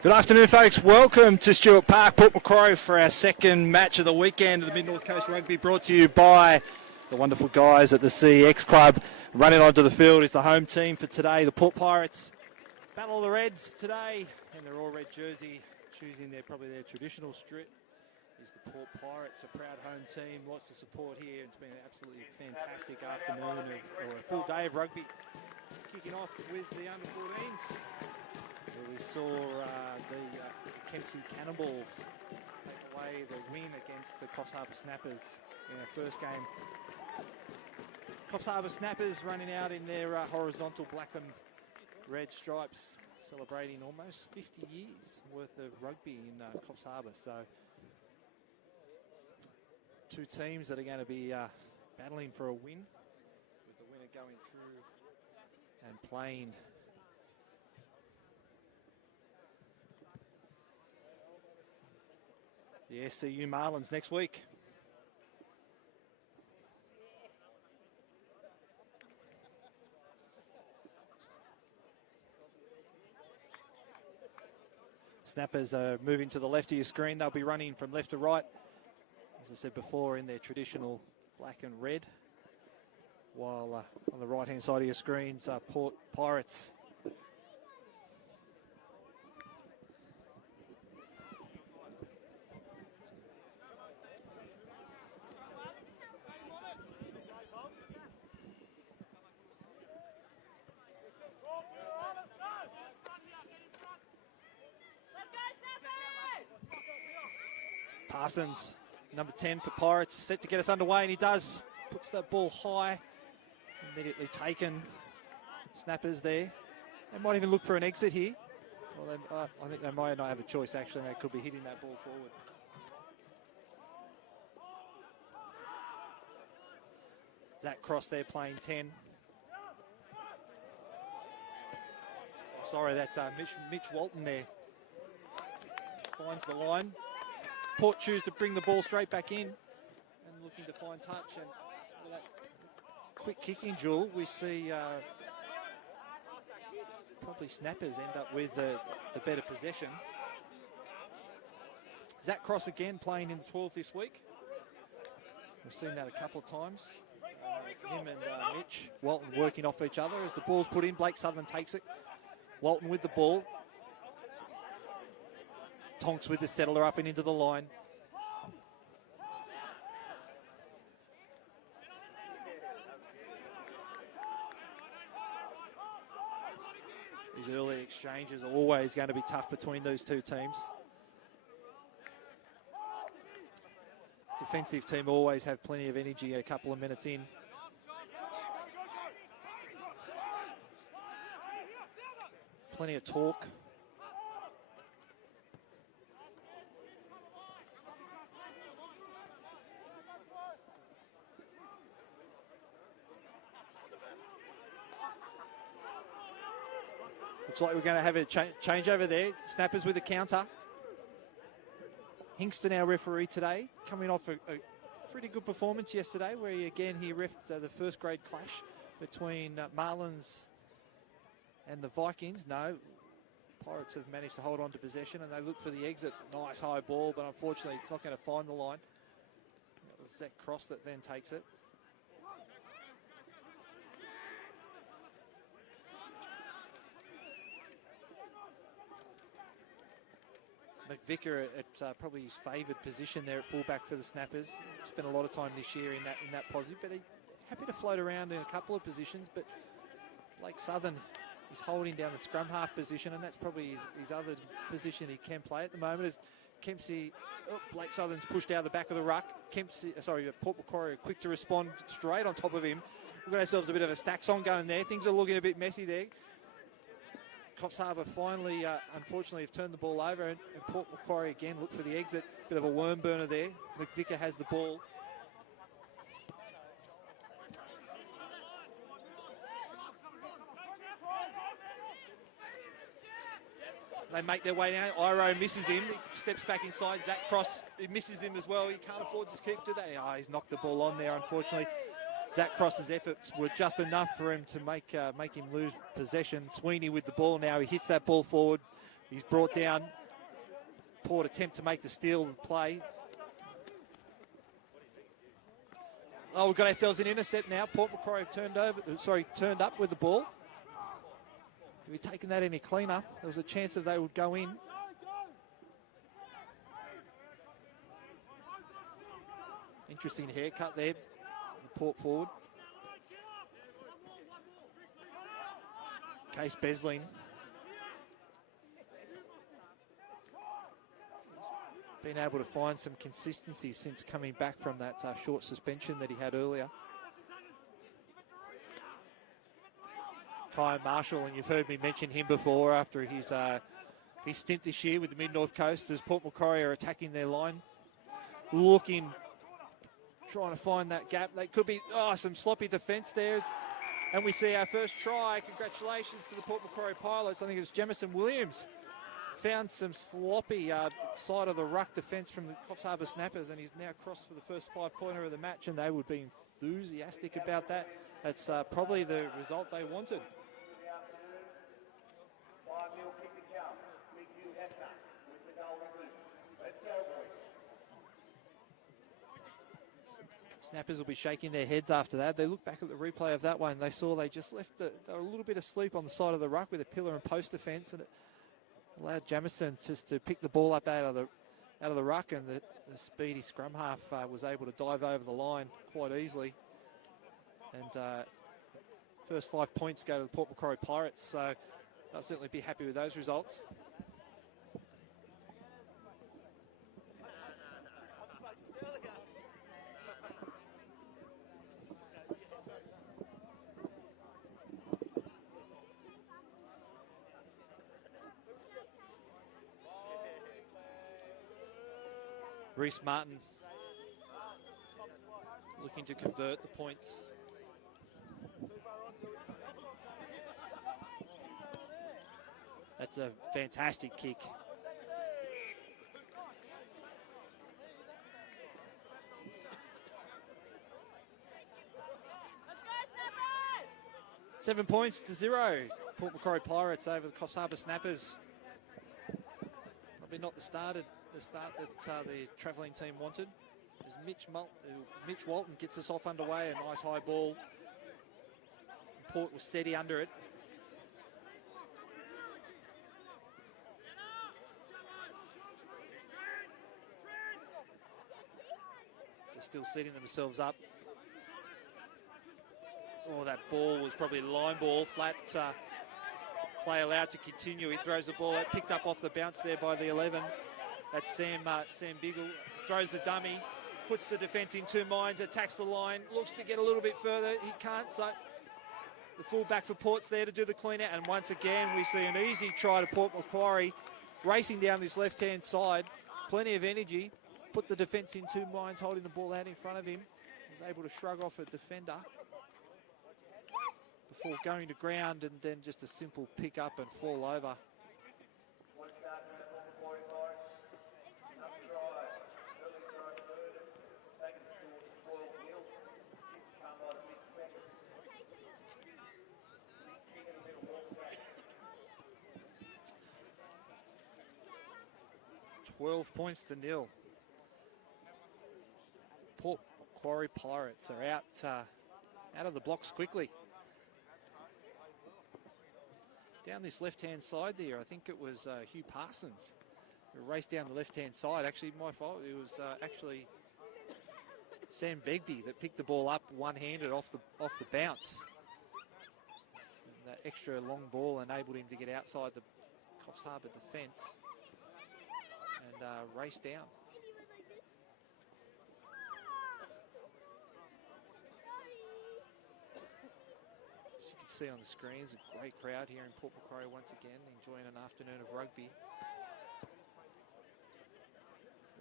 Good afternoon, folks. Welcome to Stewart Park, Port Macquarie, for our second match of the weekend of the Mid-North Coast Rugby, brought to you by the wonderful guys at the CEX Club. Running onto the field is the home team for today, the Port Pirates. Battle of the Reds today, and they're all red jersey, choosing probably their traditional strip. Is the Port Pirates, a proud home team, lots of support here. It's been an absolutely fantastic afternoon or a full day of rugby. Kicking off with the under-14s. We saw the Kempsey Cannonballs take away the win against the Coffs Harbour Snappers in our first game. Coffs Harbour Snappers running out in their horizontal black and red stripes, celebrating almost 50 years worth of rugby in Coffs Harbour. So two teams that are going to be battling for a win, with the winner going through and playing the SCU Marlins next week. Snappers are moving to the left of your screen. They'll be running from left to right, as I said before, in their traditional black and red. While on the right-hand side of your screens, Port Pirates. Parsons, number 10 for Pirates, set to get us underway, and he does. Puts that ball high, immediately taken. Snappers there. They might even look for an exit here. Well, I think they might not have a choice, actually. They could be hitting that ball forward. Zach Cross there playing 10. Oh, sorry, that's Mitch Walton there. Finds the line. Port choose to bring the ball straight back in and looking to find touch. And with that quick kicking duel, we see probably Snappers end up with the better possession. Zach Cross again playing in the 12 this week. We've seen that a couple of times. Him and Mitch Walton working off each other as the ball's put in. Blake Sutherland takes it. Walton with the ball. Tonks with the settler up and into the line. These early exchanges are always going to be tough between those two teams. Defensive team always have plenty of energy a couple of minutes in. Plenty of talk. Looks like we're going to have a change over there. Snappers with a counter. Hingston, our referee today, coming off a pretty good performance yesterday, where he reffed the first grade clash between Marlins and the Vikings. No, Pirates have managed to hold on to possession, and they look for the exit. Nice high ball, but unfortunately it's not going to find the line. That was Zach Cross that then takes it. McVicker at probably his favoured position there at fullback for the Snappers. Spent a lot of time this year in that posse, but he's happy to float around in a couple of positions. But Blake Southern is holding down the scrum half position, and that's probably his other position he can play at the moment. As Kempsey, Blake Southern's pushed out the back of the ruck. Port Macquarie quick to respond straight on top of him. We've got ourselves a bit of a stack song going there. Things are looking a bit messy there. Coffs Harbour finally, unfortunately, have turned the ball over, and Port Macquarie again look for the exit. Bit of a worm burner there. McVicker has the ball. They make their way down. Iro misses him. He steps back inside. Zach Cross, he misses him as well. He can't afford to keep to that. Oh, he's knocked the ball on there, unfortunately. Zach Cross's efforts were just enough for him to make him lose possession. Sweeney with the ball now. He hits that ball forward. He's brought down. Port attempt to make the steal of the play. Oh, we've got ourselves an intercept now. Port Macquarie turned up with the ball. If we'd taken that any cleaner, there was a chance that they would go in. Interesting haircut there, the Port forward. Case Besling. Been able to find some consistency since coming back from that short suspension that he had earlier. Kai Marshall, and you've heard me mention him before after his stint this year with the Mid-North Coast as Port Macquarie are attacking their line. Trying to find that gap. They could be, some sloppy defence there. And we see our first try. Congratulations to the Port Macquarie Pilots. I think it's Jamison Williams. Found some sloppy side of the ruck defence from the Coffs Harbour Snappers, and he's now crossed for the first 5-pointer of the match, and they would be enthusiastic about that. That's probably the result they wanted. Snappers will be shaking their heads after that. They look back at the replay of that one. They saw they just left they were a little bit asleep on the side of the ruck with a pillar and post defence, and it allowed Jamison just to pick the ball up out of the ruck, and the speedy scrum half was able to dive over the line quite easily. And first 5 points go to the Port Macquarie Pirates, so they'll certainly be happy with those results. Reece Martin looking to convert the points. That's a fantastic kick. Seven points to 0. Port Macquarie Pirates over the Coffs Harbour Snappers. Probably not the start that the travelling team wanted. As Mitch Walton gets us off underway, a nice high ball. Port was steady under it. They're still setting themselves up. Oh, that ball was probably a line ball, flat. Play allowed to continue. He throws the ball out, picked up off the bounce there by the 11. That's Sam Biggle. Throws the dummy, puts the defence in two minds, attacks the line, looks to get a little bit further. He can't, so the full-back for Port's there to do the clean out. And once again, we see an easy try to Port Macquarie, racing down this left-hand side. Plenty of energy. Put the defence in two minds, holding the ball out in front of him. Was able to shrug off a defender before going to ground, and then just a simple pick up and fall over. $12 points to 0. Port Macquarie Pirates are out of the blocks quickly. Down this left-hand side there, I think it was Hugh Parsons who raced down the left-hand side. Actually, my fault. It was actually Sam Begbie that picked the ball up one-handed off the bounce. And that extra long ball enabled him to get outside the Coffs Harbour defence and race down. As you can see on the screens, a great crowd here in Port Macquarie once again, enjoying an afternoon of rugby.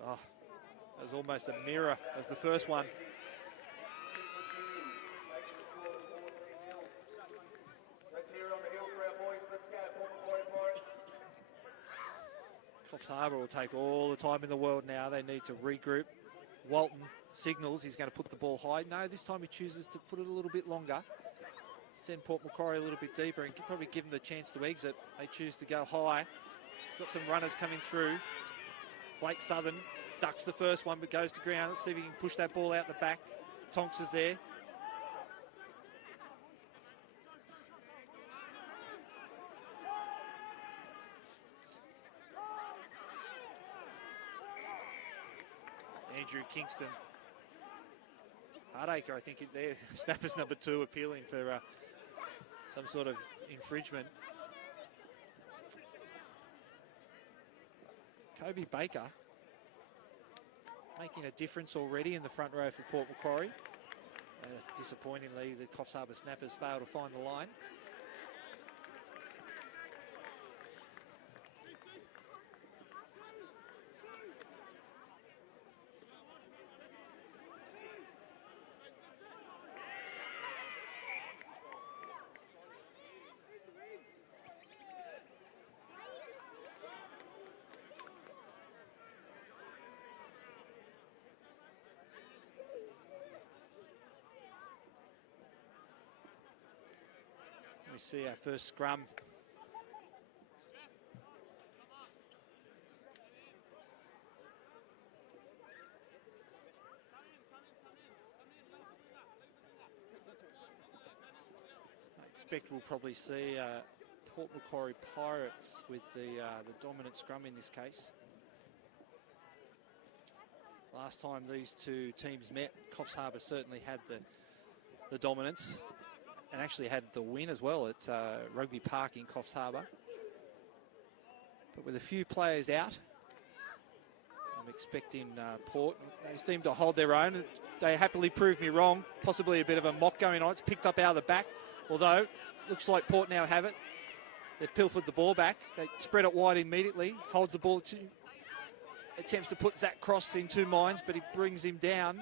Oh, that was almost a mirror of the first one. Coffs Harbour will take all the time in the world now. They need to regroup. Walton signals he's going to put the ball high. No, this time he chooses to put it a little bit longer. Send Port Macquarie a little bit deeper and probably give them the chance to exit. They choose to go high. got some runners coming through. Blake Southern ducks the first one but goes to ground. Let's see if he can push that ball out the back. Tonks is there. Andrew Kingston. Hardacre, I think, there. Snappers number 2 appealing for some sort of infringement. Kobe Baker making a difference already in the front row for Port Macquarie. Disappointingly, the Coffs Harbour Snappers fail to find the line. We see our first scrum. I expect we'll probably see Port Macquarie Pirates with the dominant scrum in this case. Last time these two teams met, Coffs Harbour certainly had the dominance. And actually had the win as well at Rugby Park in Coffs Harbour. But with a few players out, I'm expecting Port. They seem to hold their own. They happily proved me wrong. Possibly a bit of a mock going on. It's picked up out of the back. Although, looks like Port now have it. They've pilfered the ball back. They spread it wide immediately. Holds the ball to... Attempts to put Zach Cross in 2 minds, but he brings him down.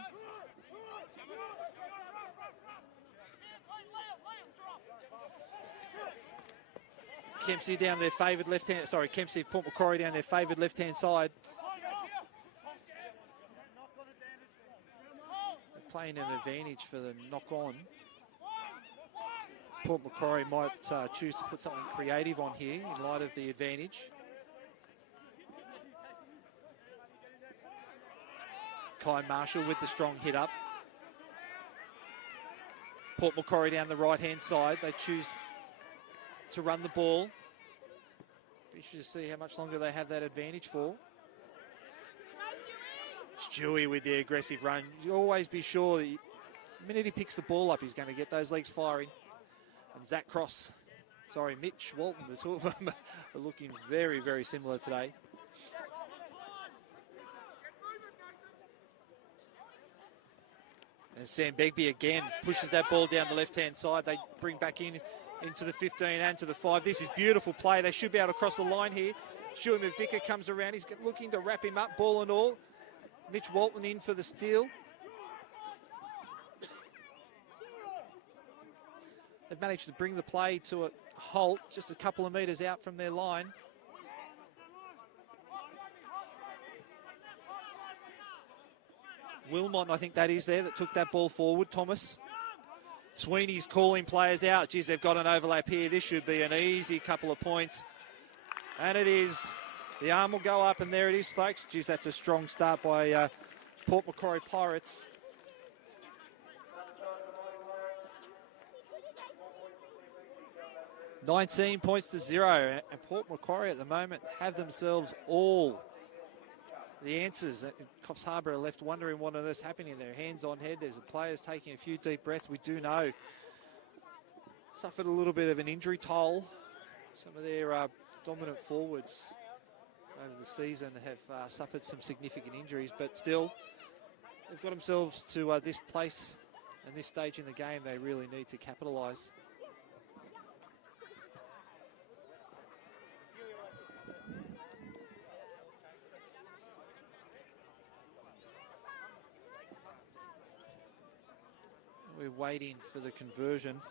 Kempsey down their favoured left-hand... Sorry, Kempsey, Port Macquarie down their favoured left-hand side. They're playing an advantage for the knock-on. Port Macquarie might choose to put something creative on here in light of the advantage. Kai Marshall with the strong hit up. Port Macquarie down the right-hand side. They choose to run the ball. We should see how much longer they have that advantage for. Stewie with the aggressive run. You always be sure that the minute he picks the ball up, he's going to get those legs firing. And Zach Cross, sorry, Mitch Walton, the two of them are looking very, very similar today. And Sam Begbie again pushes that ball down the left-hand side. They bring back into the 15 and to the 5. This is beautiful play. They should be able to cross the line here. Shuey Mavika comes around. He's looking to wrap him up, ball and all. Mitch Walton in for the steal. They've managed to bring the play to a halt just a couple of metres out from their line. Wilmot, I think that is there, that took that ball forward. Thomas. Sweeney's calling players out. Geez, they've got an overlap here. This should be an easy couple of points. And it is. The arm will go up, and there it is, folks. Geez, that's a strong start by Port Macquarie Pirates. $19 points to 0. And Port Macquarie at the moment have themselves all the answers. Coffs Harbour are left wondering what on earth's happening there. Hands on head. There's the players taking a few deep breaths. We do know suffered a little bit of an injury toll. Some of their dominant forwards over the season have suffered some significant injuries, but still they've got themselves to this place and this stage in the game. They really need to capitalise. We're waiting for the conversion.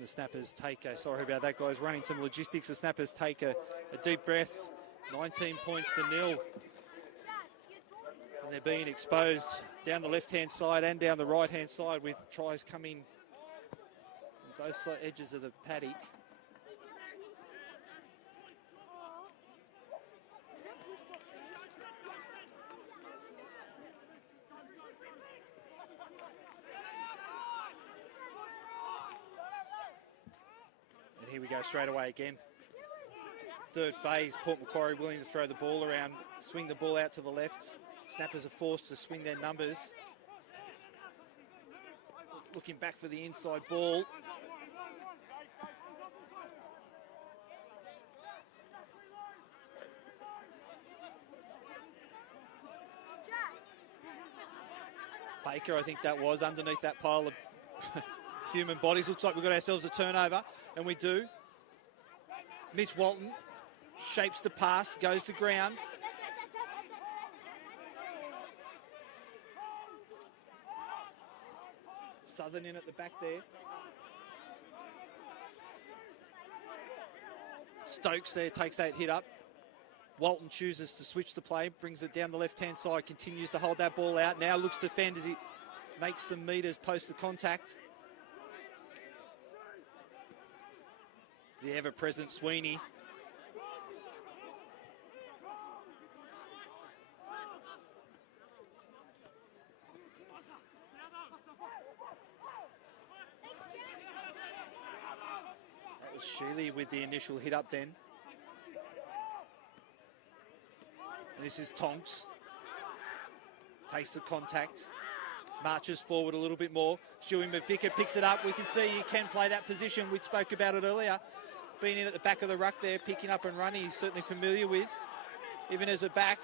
And the Snappers take sorry about that, guys, running some logistics. The Snappers take a deep breath. 19 points to 0. And they're being exposed down the left-hand side and down the right-hand side with tries coming on both edges of the paddock. And here we go straight away again. Third phase, Port Macquarie willing to throw the ball around, swing the ball out to the left. Snappers are forced to swing their numbers. Looking back for the inside ball. Baker, I think that was, underneath that pile of human bodies. Looks like we've got ourselves a turnover, and we do. Mitch Walton shapes the pass, goes to ground. Southern in at the back there. Stokes there takes that hit up. Walton chooses to switch the play, brings it down the left-hand side, continues to hold that ball out. Now looks to defend as he makes some metres post the contact. The ever-present Sweeney. That was Sheely with the initial hit up then. And this is Tonks. Takes the contact. Marches forward a little bit more. Shuey Mavika picks it up. We can see he can play that position. We spoke about it earlier. Being in at the back of the ruck there, picking up and running, he's certainly familiar with, even as a back.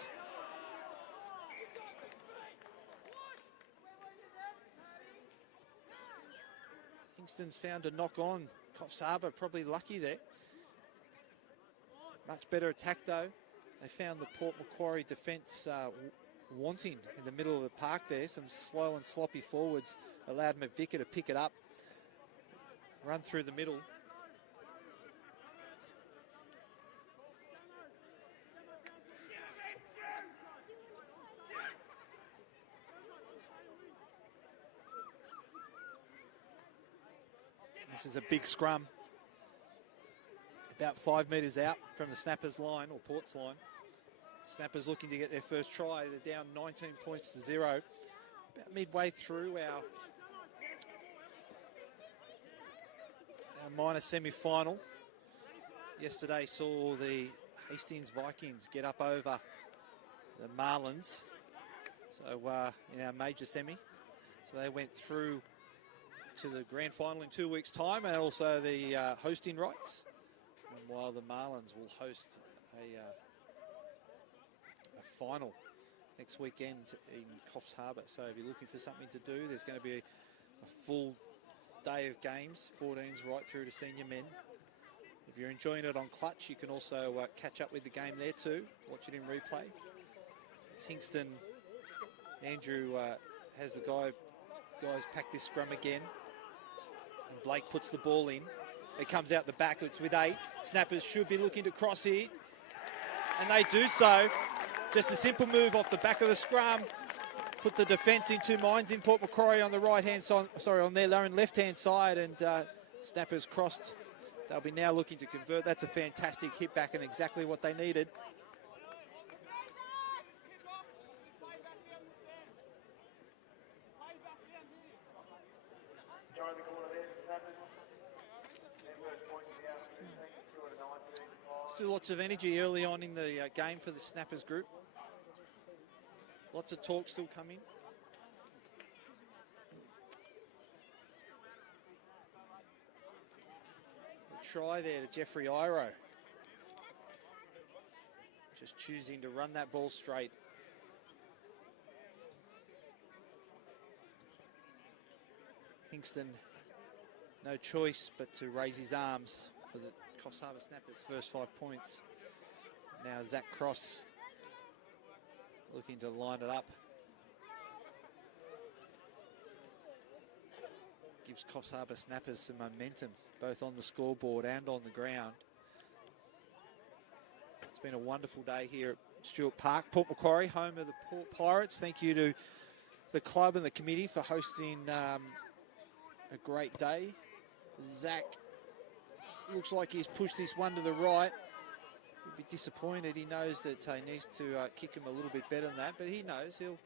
Kingston's found a knock on. Coffs Harbour probably lucky there. Much better attack though. They found the Port Macquarie defence wanting in the middle of the park there. Some slow and sloppy forwards allowed Mavika to pick it up, run through the middle. This is a big scrum. About 5 metres out from the Snappers line, or Port's line. Snappers looking to get their first try. They're down 19 points to 0. About midway through our minor semi-final. Yesterday saw the Hastings Vikings get up over the Marlins. So in our major semi. So they went through to the grand final in 2 weeks' time, and also the hosting rights. And while the Marlins will host a final next weekend in Coffs Harbour. So if you're looking for something to do, there's going to be a full day of games, 14s right through to senior men. If you're enjoying it on Clutch, you can also catch up with the game there too, watch it in replay. It's Hingston. Andrew has the guys pack this scrum again. And Blake puts the ball in. It comes out the back. It's with 8. Snappers should be looking to cross here. And they do so. Just a simple move off the back of the scrum. Put the defence in two minds in Port Macquarie on the right-hand side, on their own left-hand side. And Snappers crossed. They'll be now looking to convert. That's a fantastic hit back and exactly what they needed. Still lots of energy early on in the game for the Snappers group. Lots of talk still coming. A try there to Jeffrey Iro. Just choosing to run that ball straight. Hingston, no choice but to raise his arms for the Coffs Harbour Snappers' first 5 points. Now Zach Cross looking to line it up. gives Coffs Harbour Snappers some momentum, both on the scoreboard and on the ground. It's been a wonderful day here at Stuart Park. Port Macquarie, home of the Port Pirates. Thank you to the club and the committee for hosting a great day. Zach looks like he's pushed this one to the right. He'll be disappointed. He knows that he needs to kick him a little bit better than that, but he knows he'll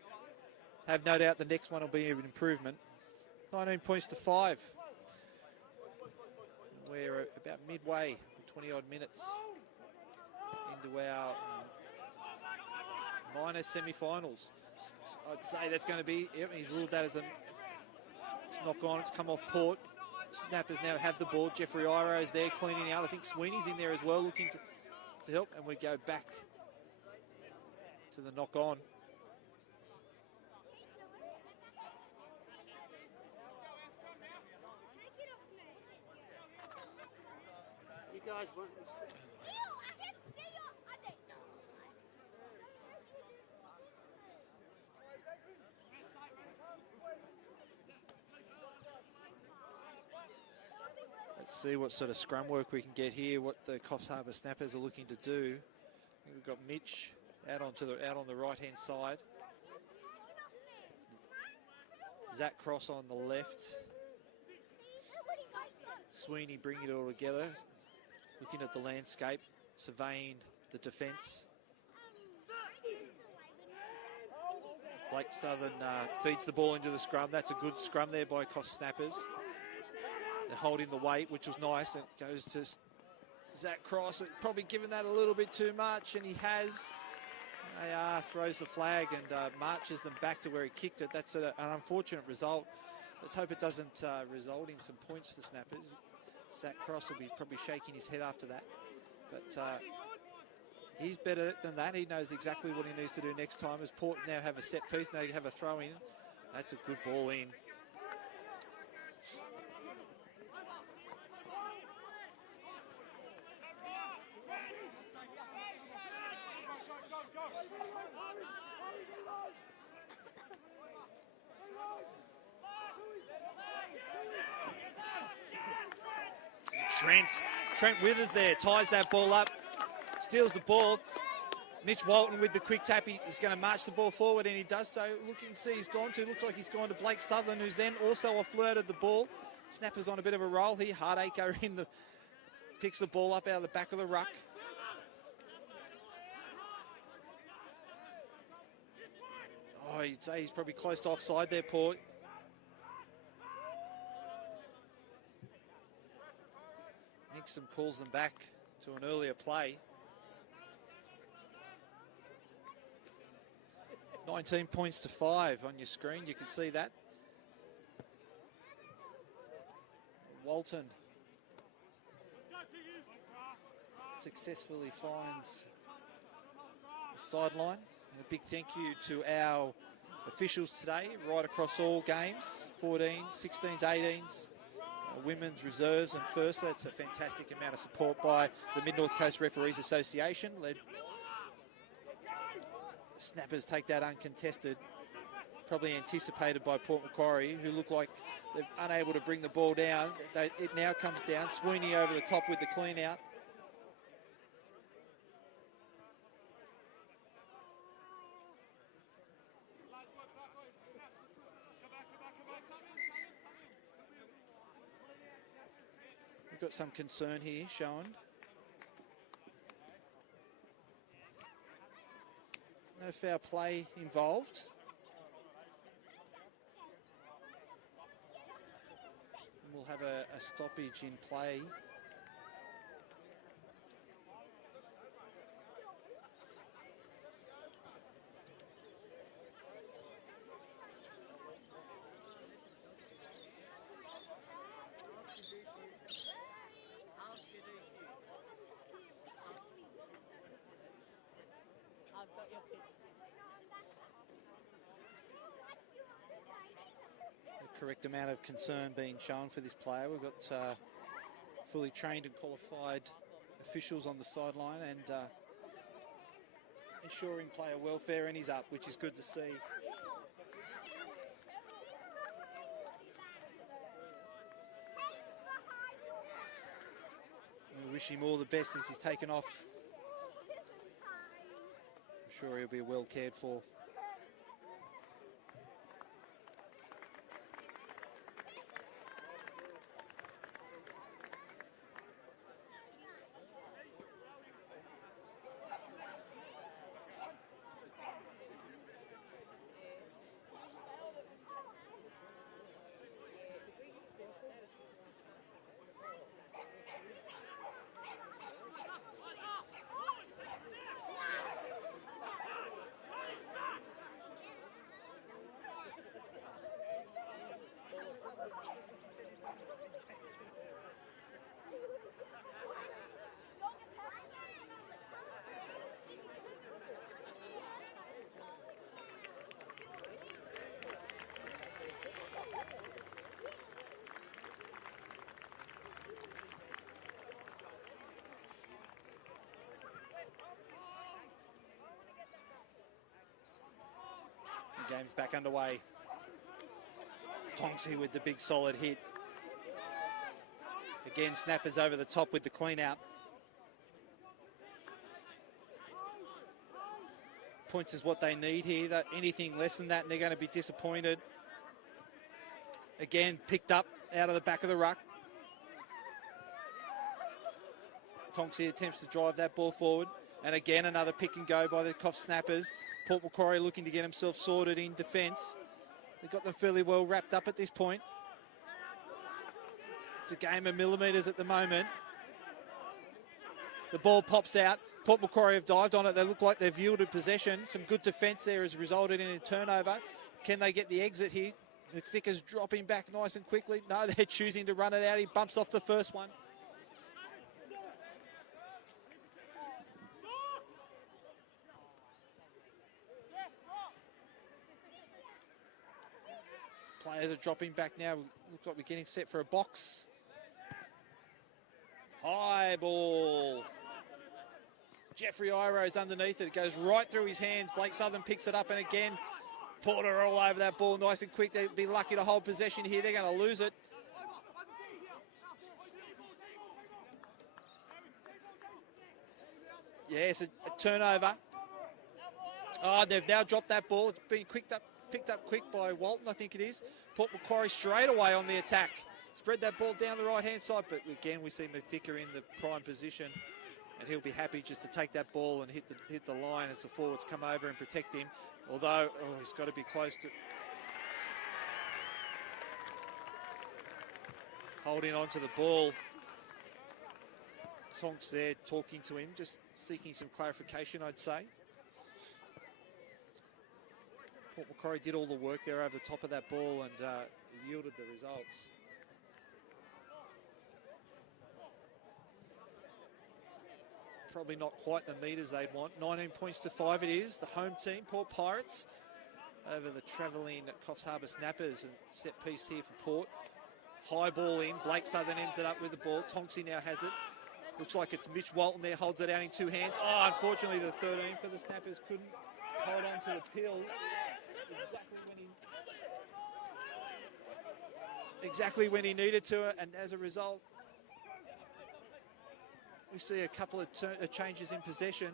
have no doubt the next one will be an improvement. 19 points to 5. We're about midway, 20-odd minutes into our minor semi-finals. I'd say that's going to be, he's ruled that as a knock on. It's come off Port. Snappers now have the ball. Jeffrey Iro's there cleaning out. I think Sweeney's in there as well looking to help. And we go back to the knock on. You guys want to Let's see what sort of scrum work we can get here, what the Coffs Harbour Snappers are looking to do. I think we've got Mitch out on the right-hand side. Zach Cross on the left. Sweeney bringing it all together, looking at the landscape, surveying the defence. Blake Southern feeds the ball into the scrum. That's a good scrum there by Coffs Snappers. They're holding the weight, which was nice. And it goes to Zach Cross. Probably given that a little bit too much, and he has. AR throws the flag and marches them back to where he kicked it. That's an unfortunate result. Let's hope it doesn't result in some points for Snappers. Zach Cross will be probably shaking his head after that. But he's better than that. He knows exactly what he needs to do next time. As Port now have a set piece, now you have a throw in. That's a good ball in. Trent Withers there, ties that ball up, steals the ball. Mitch Walton with the quick tap, he's going to march the ball forward, and he does so. Look and see he's gone to, looks like he's gone to Blake Southern, who's then also offloaded the ball. Snappers on a bit of a roll here. Hardacre picks the ball up out of the back of the ruck. Oh, you'd say he's probably close to offside there, Port. Nixon calls them back to an earlier play. 19 points to 5 on your screen. You can see that. Walton successfully finds the sideline. And a big thank you to our officials today, right across all games, 14s, 16s, 18s. Women's reserves and first. That's a fantastic amount of support by the Mid-North Coast Referees Association. Snappers take that uncontested, probably anticipated by Port Macquarie, who look like they're unable to bring the ball down. It now comes down. Sweeney over the top with the clean out. Got some concern here shown. No foul play involved. And we'll have a stoppage in play. Correct amount of concern being shown for this player. We've got fully trained and qualified officials on the sideline and ensuring player welfare, and he's up, which is good to see. wish him all the best as he's taken off. I'm sure he'll be well cared for. Game's back underway. Tonksy with the big solid hit. Again, Snappers over the top with the clean out. Points is what they need here. That anything less than that and they're going to be disappointed. Again, picked up out of the back of the ruck. Tonksy attempts to drive that ball forward. And again, another pick and go by the Coffs Snappers. Port Macquarie looking to get himself sorted in defence. They've got them fairly well wrapped up at this point. It's a game of millimetres at the moment. The ball pops out. Port Macquarie have dived on it. They look like they've yielded possession. Some good defence there has resulted in a turnover. Can they get the exit here? McVicker's dropping back nice and quickly. No, they're choosing to run it out. He bumps off the first one. Players are dropping back now. Looks like we're getting set for a box. High ball. Jeffrey Iro's underneath it. It goes right through his hands. Blake Southern picks it up, and again, Porter all over that ball nice and quick. They'd be lucky to hold possession here. They're going to lose it. Yes, a turnover. Oh, they've now dropped that ball. It's been picked up quick by Walton, I think it is. Port Macquarie straight away on the attack. Spread that ball down the right-hand side, but again, we see McVicker in the prime position, and he'll be happy just to take that ball and hit the line as the forwards come over and protect him. Although, he's got to be close to holding on to the ball. Tonks there talking to him, just seeking some clarification, I'd say. Port Macquarie did all the work there over the top of that ball and yielded the results. Probably not quite the metres they'd want. 19 points to 5 it is. The home team, Port Pirates, over the travelling Coffs Harbour Snappers. A set piece here for Port. High ball in. Blake Southern ends it up with the ball. Tonksy now has it. Looks like it's Mitch Walton there, holds it out in two hands. Oh, unfortunately the 13 for the Snappers couldn't hold on to the pill. Exactly when he needed to, and as a result, we see a couple of changes in possession.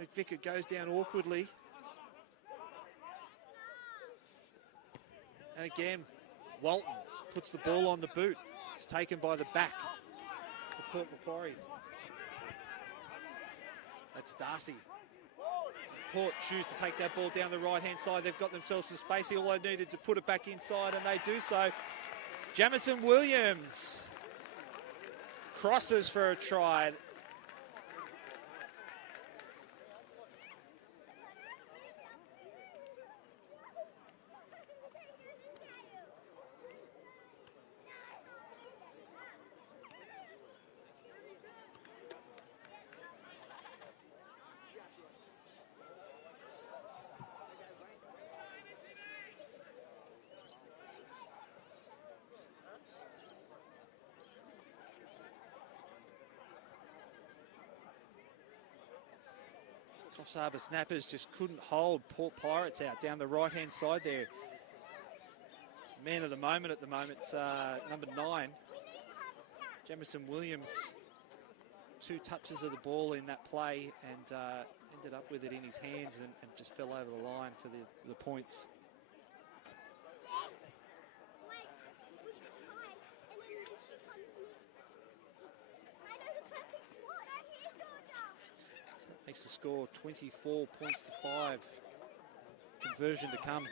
McVicker goes down awkwardly. And again, Walton puts the ball on the boot. It's taken by the back for Port Macquarie. That's Darcy. Port choose to take that ball down the right-hand side. They've got themselves some space. All they needed to put it back inside, and they do so. Jamison Williams crosses for a try. Coffs Harbour Snappers just couldn't hold Port Pirates out down the right-hand side there. Man of the moment at the moment, number 9, Jamison Williams, 2 touches of the ball in that play and ended up with it in his hands and just fell over the line for the points. So that makes the score 24 points to 5. Conversion to come.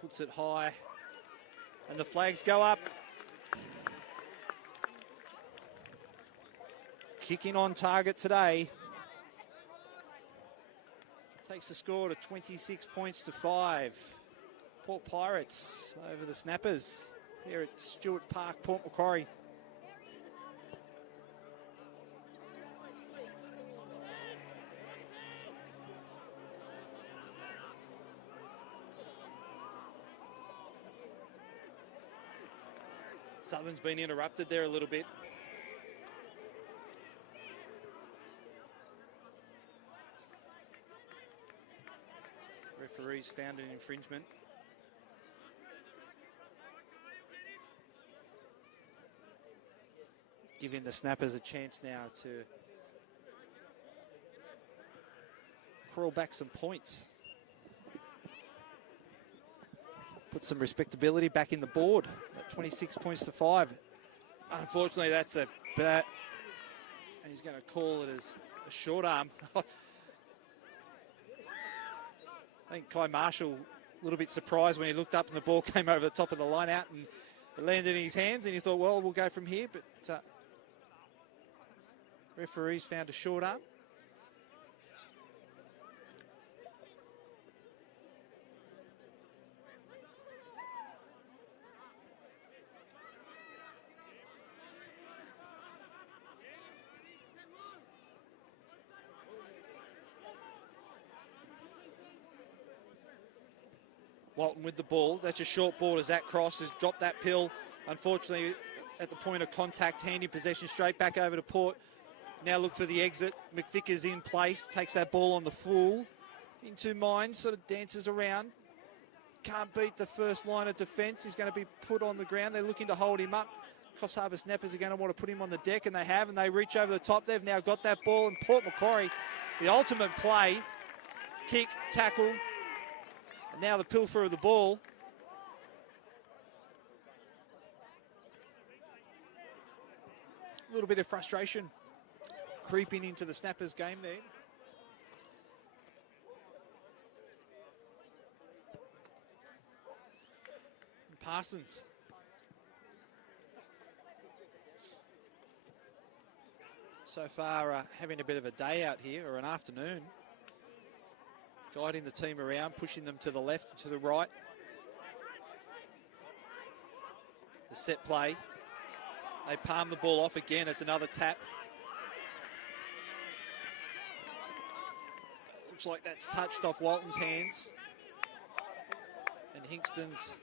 Puts it high, and the flags go up. Kicking on target today. Takes the score to 26 points to 5. Port Pirates over the Snappers here at Stewart Park, Port Macquarie. Southern's been interrupted there a little bit. Referees found an infringement. Giving the Snappers a chance now to crawl back some points. Put some respectability back in the board at 26 points to 5. Unfortunately, that's a bat, and he's going to call it as a short arm. I think Kai Marshall a little bit surprised when he looked up and the ball came over the top of the line out and it landed in his hands, and he thought, well, we'll go from here. But referees found a short arm. Walton with the ball. That's a short ball as that cross has dropped that pill. Unfortunately, at the point of contact, handing possession straight back over to Port. Now look for the exit. McVicker's in place, takes that ball on the full. Into Mines, sort of dances around. Can't beat the first line of defence. He's going to be put on the ground. They're looking to hold him up. Coffs Harbour Snappers are going to want to put him on the deck, and they have, and they reach over the top. They've now got that ball, and Port Macquarie, the ultimate play. Kick, tackle. And now the pilfer of the ball. A little bit of frustration creeping into the Snappers game there. And Parsons. So far having a bit of a day out here, or an afternoon. Guiding the team around, pushing them to the left and to the right. The set play. They palm the ball off again. It's another tap. Looks like that's touched off Walton's hands. And Hingston's.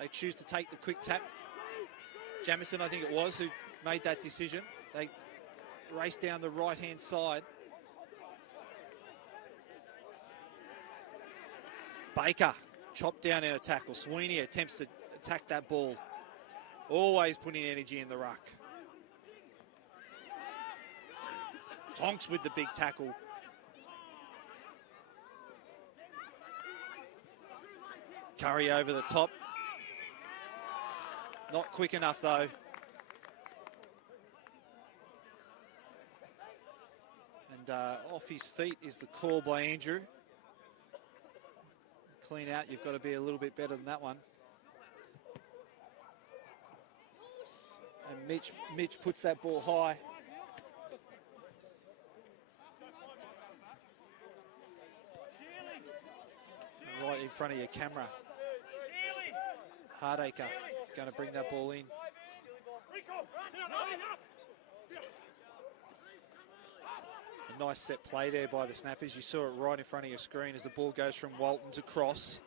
They choose to take the quick tap. Jamison, I think it was, who made that decision. They race down the right-hand side. Baker chopped down in a tackle. Sweeney attempts to attack that ball. Always putting energy in the ruck. Tonks with the big tackle. Curry over the top. Not quick enough though. And off his feet is the call by Andrew. Clean out, you've got to be a little bit better than that one. And Mitch puts that ball high. Right in front of your camera. Hardacre is going to bring that ball in. A nice set play there by the Snappers. You saw it right in front of your screen as the ball goes from Walton to Cross.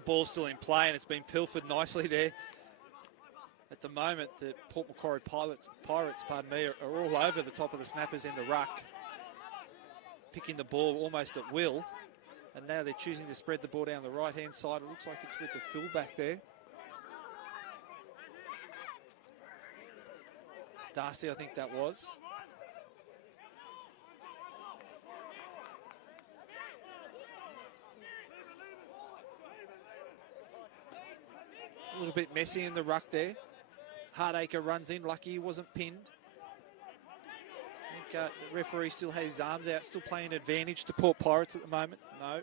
The ball's still in play and it's been pilfered nicely there. At the moment, the Port Macquarie Pirates, are all over the top of the snappers in the ruck, picking the ball almost at will. And now they're choosing to spread the ball down the right-hand side. It looks like it's with the fullback there. Darcy, I think that was. A little bit messy in the ruck there. Hardacre runs in, lucky he wasn't pinned. I think the referee still has his arms out, still playing advantage to Port Pirates at the moment. No.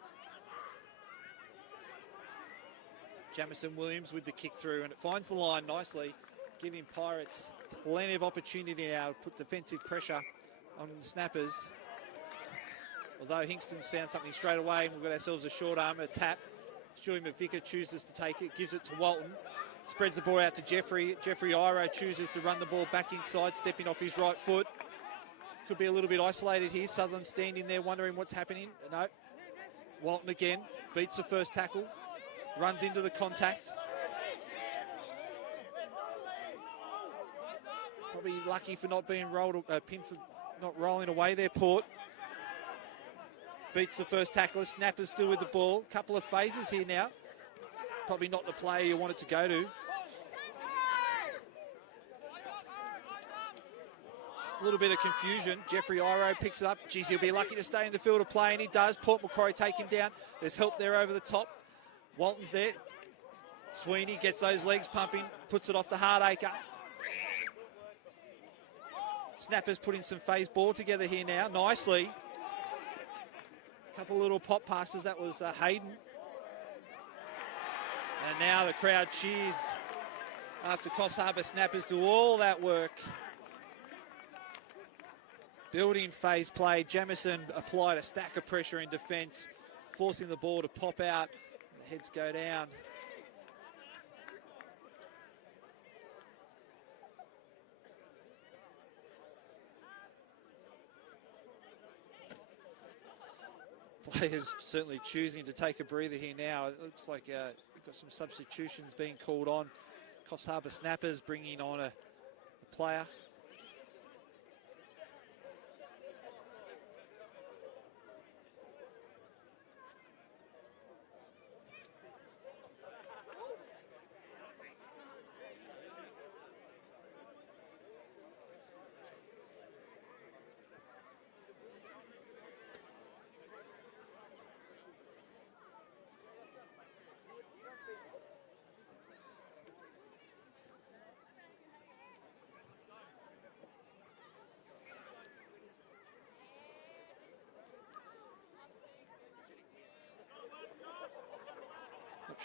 Jamison Williams with the kick through, and it finds the line nicely, giving Pirates plenty of opportunity now to put defensive pressure on the snappers. Although Hingston's found something straight away, and we've got ourselves a short arm, a tap. Stewie McVicker chooses to take it, gives it to Walton. Spreads the ball out to Jeffrey. Jeffrey Iro chooses to run the ball back inside, stepping off his right foot. Could be a little bit isolated here. Sutherland standing there wondering what's happening. No. Walton again, beats the first tackle, runs into the contact. Probably lucky for not being rolled, pinned for not rolling away there, Port. Beats the first tackler. Snappers still with the ball. Couple of phases here now. Probably not the player you want it to go to. A little bit of confusion. Jeffrey Iro picks it up. Geez, he'll be lucky to stay in the field of play, and he does. Port Macquarie take him down. There's help there over the top. Walton's there. Sweeney gets those legs pumping, puts it off to Hardacre. Snappers putting some phase ball together here now, nicely. Couple little pop passes, that was Hayden. And now the crowd cheers after Coffs Harbour snappers do all that work. Building phase play, Jamison applied a stack of pressure in defence, forcing the ball to pop out. The heads go down. Players certainly choosing to take a breather here now. It looks like we've got some substitutions being called on. Coffs Harbour snappers bringing on a player.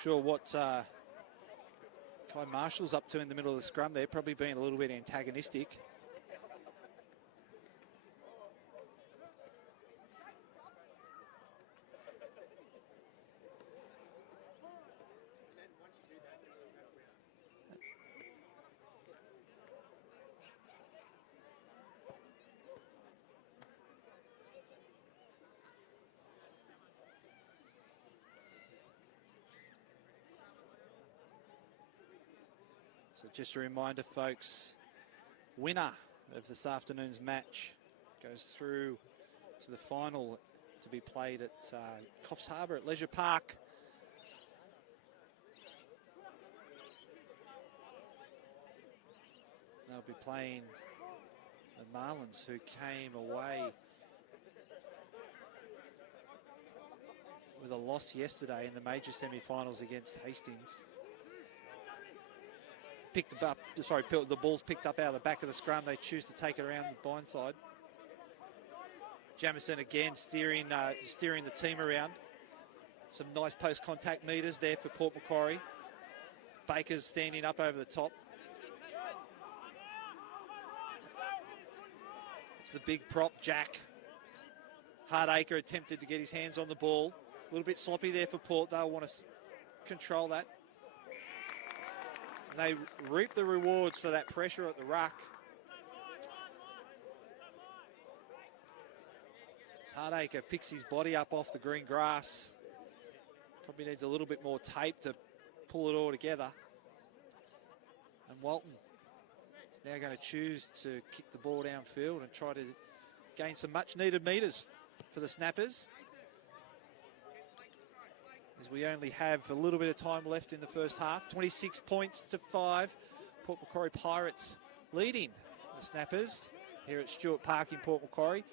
Sure what Kai Marshall's up to in the middle of the scrum there, probably being a little bit antagonistic. So just a reminder, folks, winner of this afternoon's match goes through to the final to be played at Coffs Harbour at Leisure Park. They'll be playing the Marlins, who came away with a loss yesterday in the major semi-finals against Hastings. The ball's picked up out of the back of the scrum. They choose to take it around the blind side. Jamison again steering the team around. Some nice post-contact meters there for Port Macquarie. Baker's standing up over the top. It's the big prop, Jack. Hardacre attempted to get his hands on the ball. A little bit sloppy there for Port. They'll want to control that. And they reap the rewards for that pressure at the ruck. As Hardacre picks his body up off the green grass. Probably needs a little bit more tape to pull it all together. And Walton is now going to choose to kick the ball downfield and try to gain some much needed metres for the Snappers, as we only have a little bit of time left in the first half. 26 points to 5. Port Macquarie Pirates leading the Snappers here at Stewart Park in Port Macquarie.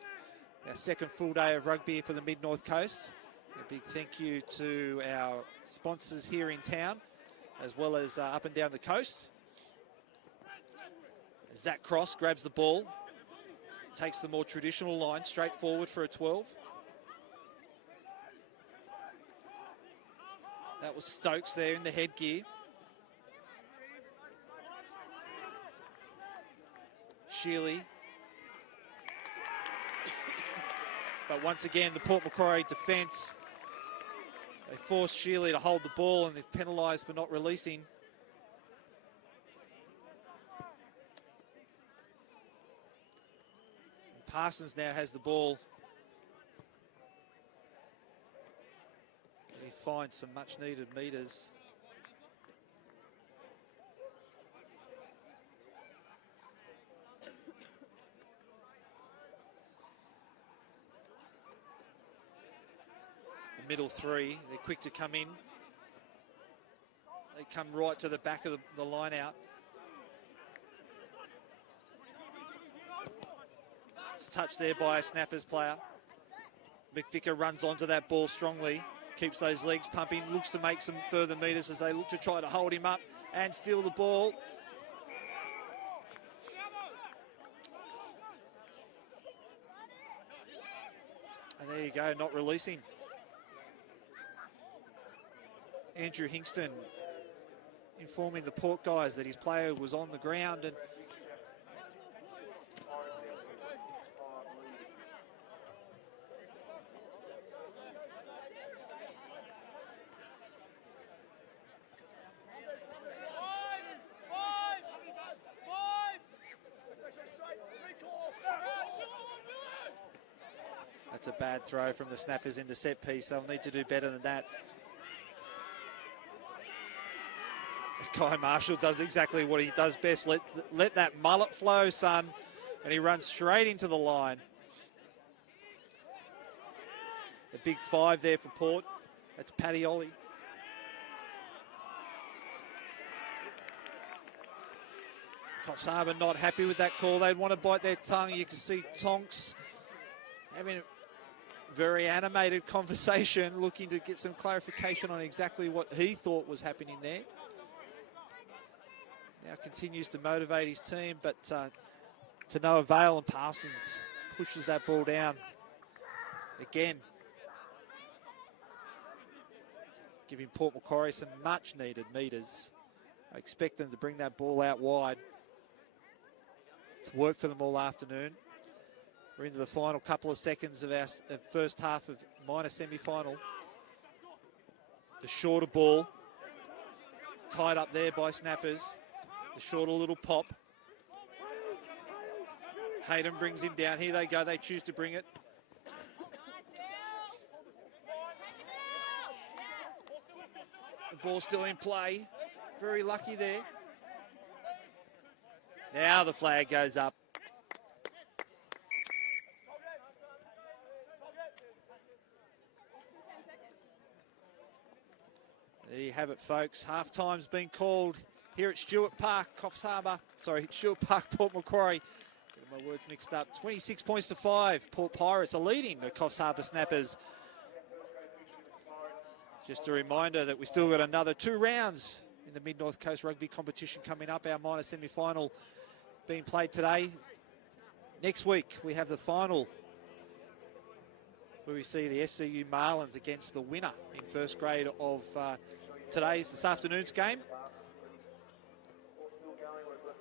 Our second full day of rugby for the Mid-North Coast. A big thank you to our sponsors here in town, as well as up and down the coast. Zach Cross grabs the ball, takes the more traditional line straight forward for a 12. That was Stokes there in the headgear. Shealy. But once again, the Port Macquarie defence, they forced Shealy to hold the ball and they're penalised for not releasing. And Parsons now has the ball. He finds some much needed metres. Middle three, they're quick to come in. They come right to the back of the line out. It's touched there by a Snappers player. McVicker runs onto that ball strongly, keeps those legs pumping, looks to make some further metres as they look to try to hold him up and steal the ball. And there you go, not releasing. Andrew Hingston informing the Port guys that his player was on the ground, and that's a bad throw from the Snappers in the set piece. They'll need to do better than that. Kai Marshall does exactly what he does best. Let that mullet flow, son. And he runs straight into the line. The big 5 there for Port. That's Paddy Ollie. Coffs Harbour not happy with that call. They'd want to bite their tongue. You can see Tonks having a very animated conversation, looking to get some clarification on exactly what he thought was happening there. Now continues to motivate his team, but to no avail, and Parsons pushes that ball down again, giving Port Macquarie some much needed metres. I expect them to bring that ball out wide. It's worked for them all afternoon. We're into the final couple of seconds of our first half of minor semi-final. The shorter ball, tied up there by Snappers. The shorter little pop. Hayden brings him down. Here they go. They choose to bring it. The ball's still in play. Very lucky there. Now the flag goes up. There you have it, folks. Half-time's been called here at Stewart Park, Stewart Park, Port Macquarie. Getting my words mixed up. 26 points to 5. Port Pirates are leading the Coffs Harbour Snappers. Just a reminder that we still got another 2 rounds in the Mid-North Coast Rugby competition coming up. Our minor semi-final being played today. Next week, we have the final where we see the SCU Marlins against the winner in first grade of this afternoon's game.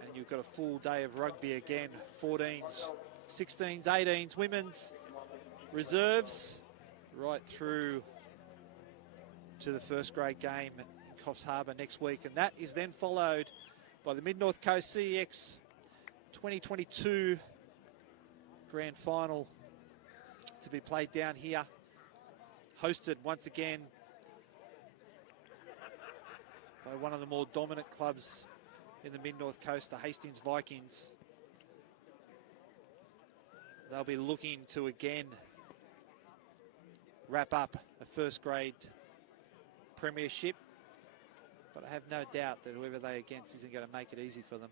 And you've got a full day of rugby again. 14s, 16s, 18s, women's, reserves, right through to the first grade game in Coffs Harbour next week. And that is then followed by the Mid-North Coast CEX 2022 Grand Final to be played down here. Hosted once again by one of the more dominant clubs in the Mid-North Coast, the Hastings Vikings. They'll be looking to again wrap up a first grade premiership, but I have no doubt that whoever they're against isn't going to make it easy for them.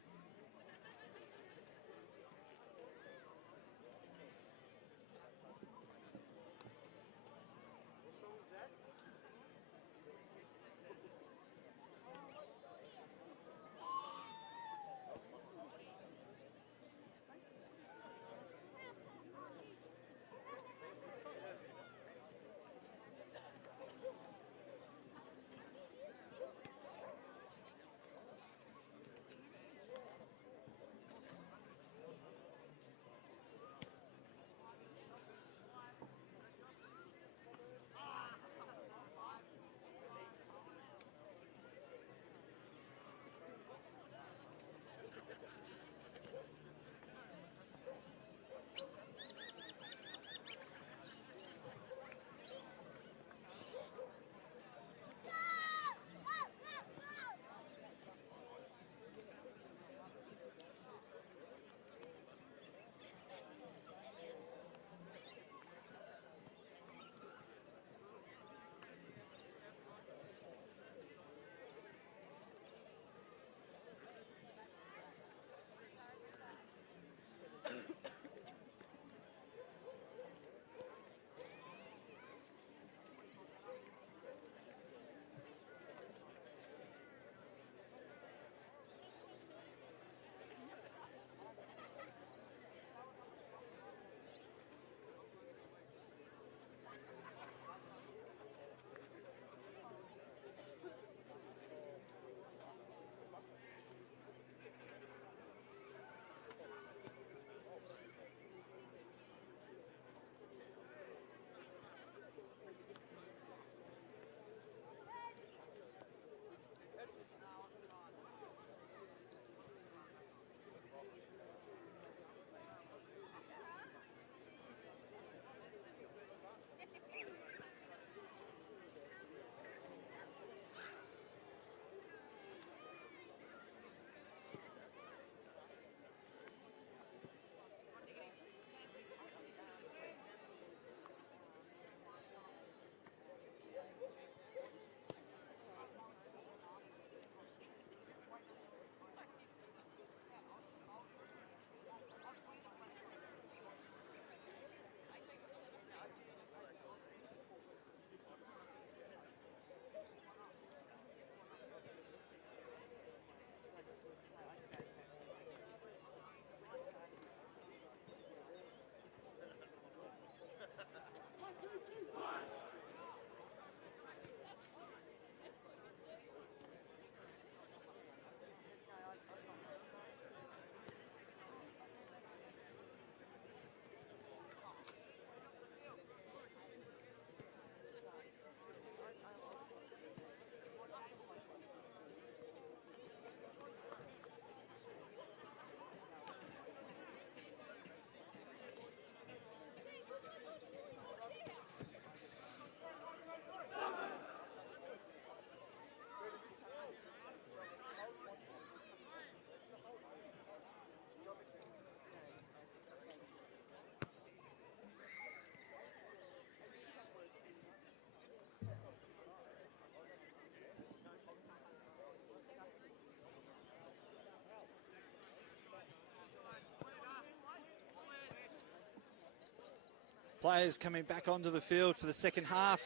Players coming back onto the field for the second half.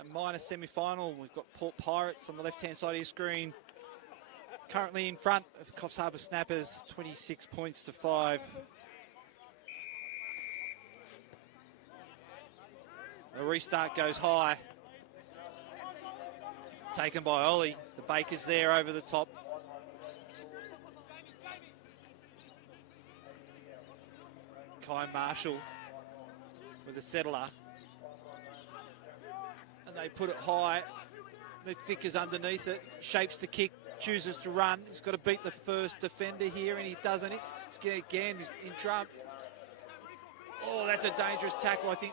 A minor semi-final. We've got Port Pirates on the left-hand side of your screen. Currently in front of the Coffs Harbour Snappers, 26 points to 5. The restart goes high. Taken by Ollie. The Baker's there over the top. Kai Marshall with a settler. And they put it high. McVicker's underneath it. Shapes the kick. Chooses to run. He's got to beat the first defender here, and he doesn't. He's again he's in trump. Oh, that's a dangerous tackle. I think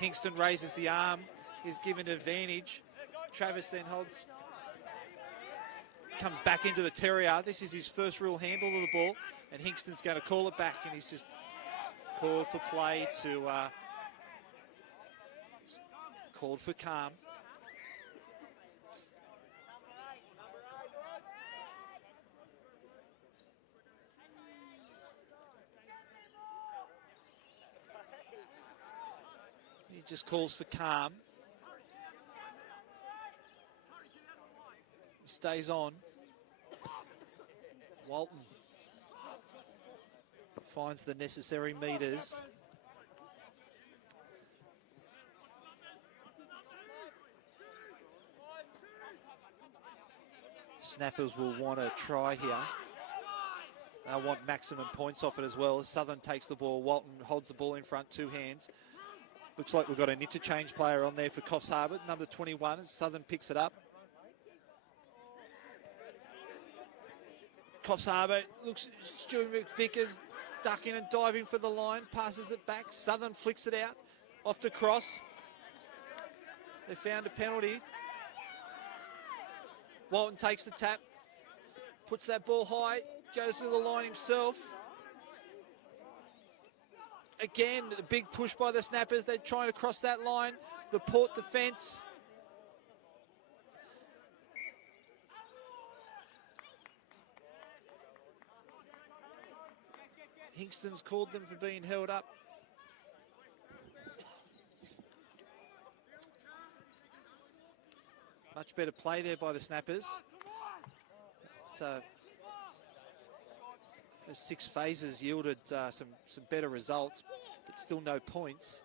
Hingston raises the arm. He's given advantage. Travis then comes back into the terrier. This is his first real handle of the ball, and Hingston's going to call it back, and he's just called for play to called for calm. He just calls for calm. He stays on. Walton finds the necessary metres. Snappers will want to try here. They want maximum points off it as well. Southern takes the ball. Walton holds the ball in front, two hands. Looks like we've got an interchange player on there for Coffs Harbour, number 21. Southern picks it up. Coffs Harbour looks, Stuart McVicker's ducking and diving for the line, passes it back. Southern flicks it out, off to Cross. They found a penalty. Walton takes the tap, puts that ball high, goes to the line himself. Again, a big push by the Snappers. They're trying to cross that line. The Port defence. Hingston's called them for being held up. Much better play there by the Snappers. Those 6 phases yielded some better results, but still no points.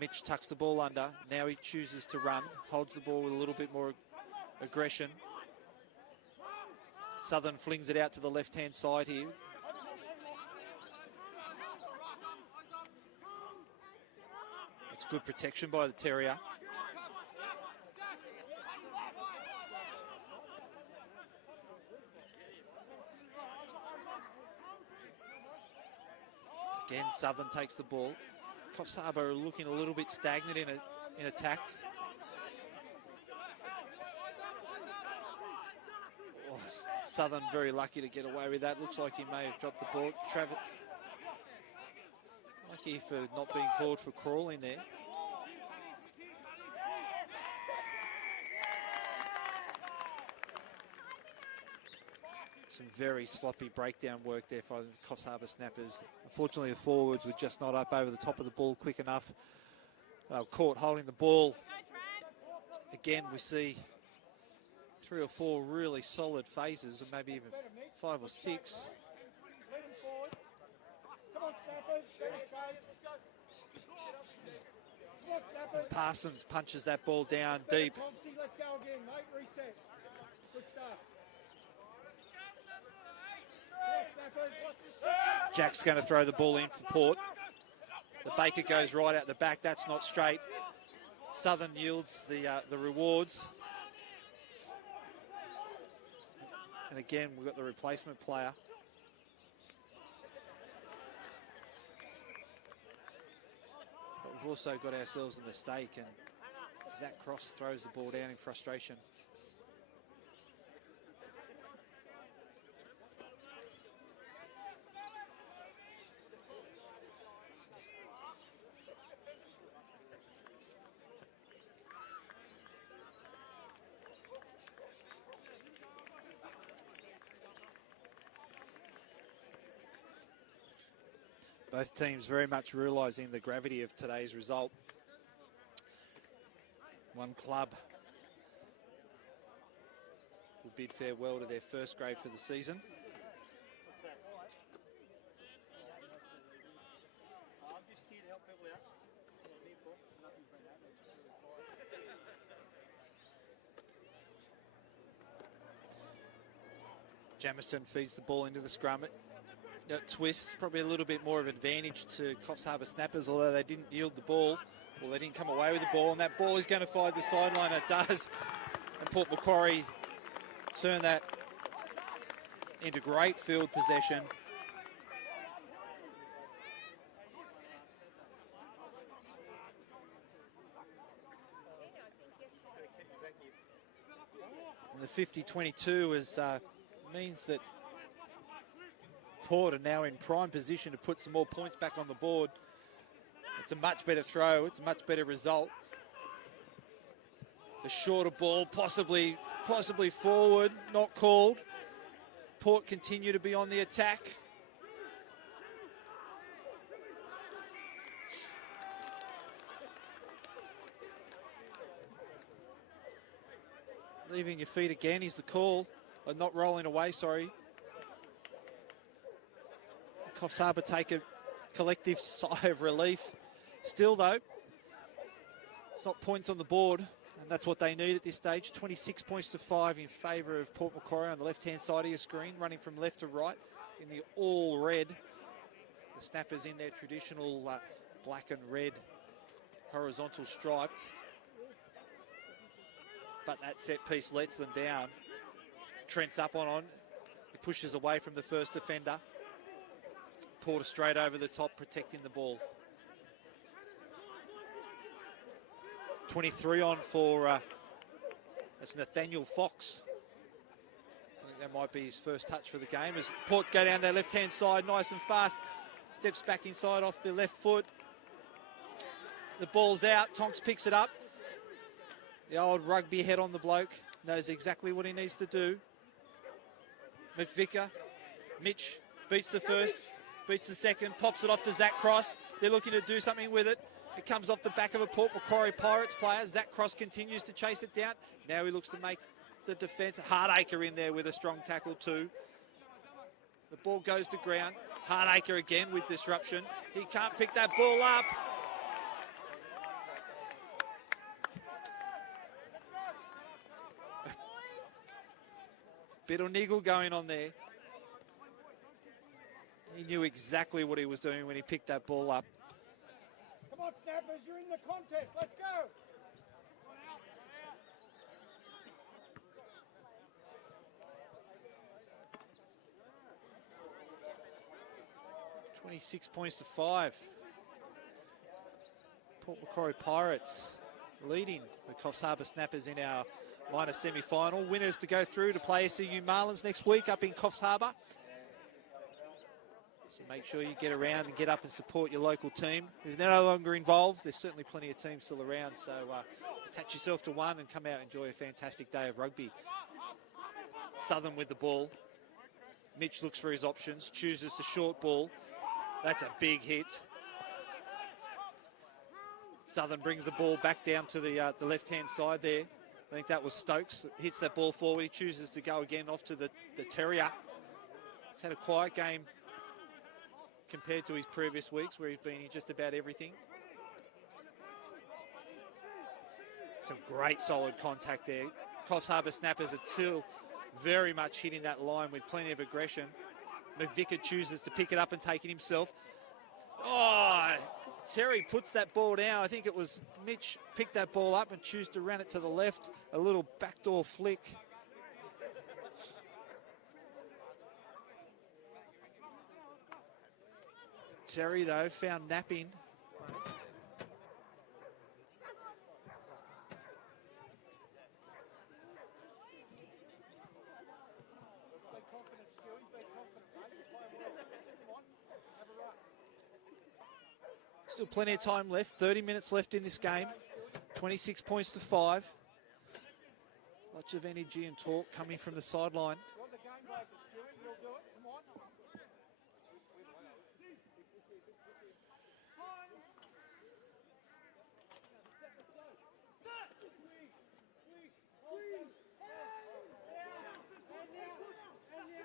Mitch tucks the ball under. Now he chooses to run, holds the ball with a little bit more aggression. Southern flings it out to the left-hand side here. It's good protection by the Terrier. Again, Southern takes the ball. Coffs Harbour are looking a little bit stagnant in attack. Oh, Southern very lucky to get away with that. Looks like he may have dropped the ball. Travis, lucky for not being called for crawling there. Some very sloppy breakdown work there for the Coffs Harbour Snappers. Unfortunately, the forwards were just not up over the top of the ball quick enough. They were caught holding the ball. Again, we see 3 or 4 really solid phases, or maybe even 5 or 6. And Parsons punches that ball down deep. Let's go again, mate. Reset. Good stuff. Jack's going to throw the ball in for Port. The Baker goes right out the back. That's not straight. Southern yields the rewards. And again, we've got the replacement player. But we've also got ourselves a mistake, and Zach Cross throws the ball down in frustration. Both teams very much realising the gravity of today's result. One club will bid farewell to their first grade for the season. Jamison feeds the ball into the scrum. Twist, probably a little bit more of advantage to Coffs Harbour Snappers, although they didn't yield the ball. Well, they didn't come away with the ball, and that ball is going to find the sideline. It does. And Port Macquarie turn that into great field possession. And the 50-22 means that Port are now in prime position to put some more points back on the board. It's a much better throw. It's a much better result. The shorter ball, possibly forward, not called. Port continue to be on the attack. Leaving your feet again is the call. Not rolling away, sorry. Coffs Harbour take a collective sigh of relief. Still, though, it's not points on the board, and that's what they need at this stage. 26 points to 5 in favour of Port Macquarie on the left-hand side of your screen, running from left to right in the all red. The snappers in their traditional black and red horizontal stripes. But that set piece lets them down. Trent's up on. He pushes away from the first defender. Porter straight over the top, protecting the ball. 23 on for that's Nathaniel Fox. I think that might be his first touch for the game as Port go down their left-hand side nice and fast. Steps back inside off the left foot. The ball's out. Tonks picks it up. The old rugby head on the bloke. Knows exactly what he needs to do. McVicker. Mitch beats the first. Beats the second, pops it off to Zach Cross. They're looking to do something with it. It comes off the back of a Port Macquarie Pirates player. Zach Cross continues to chase it down. Now he looks to make the defence. Hardacre in there with a strong tackle too. The ball goes to ground. Hardacre again with disruption. He can't pick that ball up. Bit of niggle going on there. He knew exactly what he was doing when he picked that ball up. Come on, Snappers, you're in the contest. Let's go. 26 points to 5. Port Macquarie Pirates leading the Coffs Harbour Snappers in our minor semi-final. Winners to go through to play SCU Marlins next week up in Coffs Harbour. So make sure you get around and get up and support your local team. If they're no longer involved, there's certainly plenty of teams still around. So attach yourself to one and come out and enjoy a fantastic day of rugby. Southern with the ball. Mitch looks for his options, chooses the short ball. That's a big hit. Southern brings the ball back down to the left-hand side there. I think that was Stokes. Hits that ball forward. He chooses to go again off to the Terrier. He's had a quiet game compared to his previous weeks where he's been in just about everything. Some great solid contact there. Coffs Harbour Snappers are still very much hitting that line with plenty of aggression. McVicker chooses to pick it up and take it himself. Oh, Terry puts that ball down. I think it was Mitch picked that ball up and chose to run it to the left. A little backdoor flick. Terry, though, found napping. Still plenty of time left. 30 minutes left in this game. 26 points to 5. Lots of energy and talk coming from the sideline.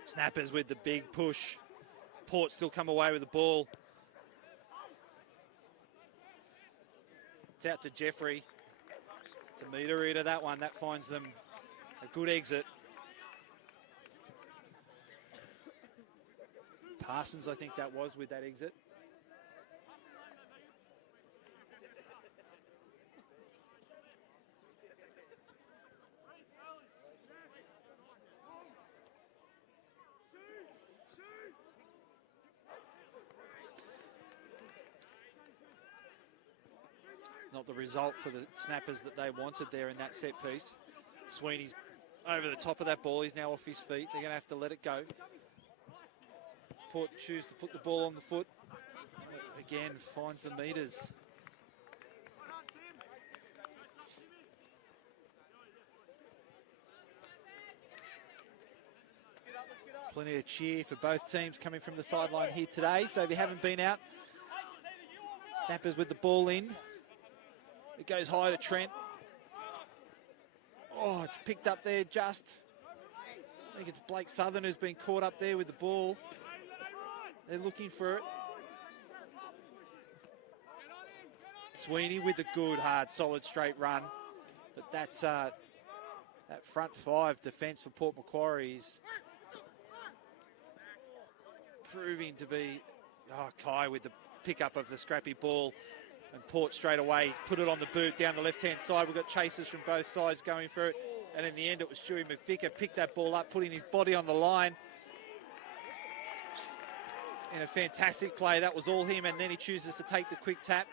Snappers with the big push. Port still come away with the ball. It's out to Jeffrey. It's a meter reader, that one. That finds them a good exit. Parsons, I think that was, with that exit. Not the result for the Snappers that they wanted there in that set piece. Sweeney's over the top of that ball. He's now off his feet. They're going to have to let it go. Port choose to put the ball on the foot. Again, finds the meters. Plenty of cheer for both teams coming from the sideline here today. So if you haven't been out, Snappers with the ball in. It goes high to Trent. Oh, it's picked up there just. I think it's Blake Southern who's been caught up there with the ball. They're looking for it. Sweeney with a good, hard, solid, straight run. But that front five defence for Port Macquarie is proving to be... Oh, Kai with the pickup of the scrappy ball. And Port straight away put it on the boot down the left-hand side. We've got chasers from both sides going for it. And in the end, it was Stewie McVicker picked that ball up, putting his body on the line. In a fantastic play. That was all him. And then he chooses to take the quick tap.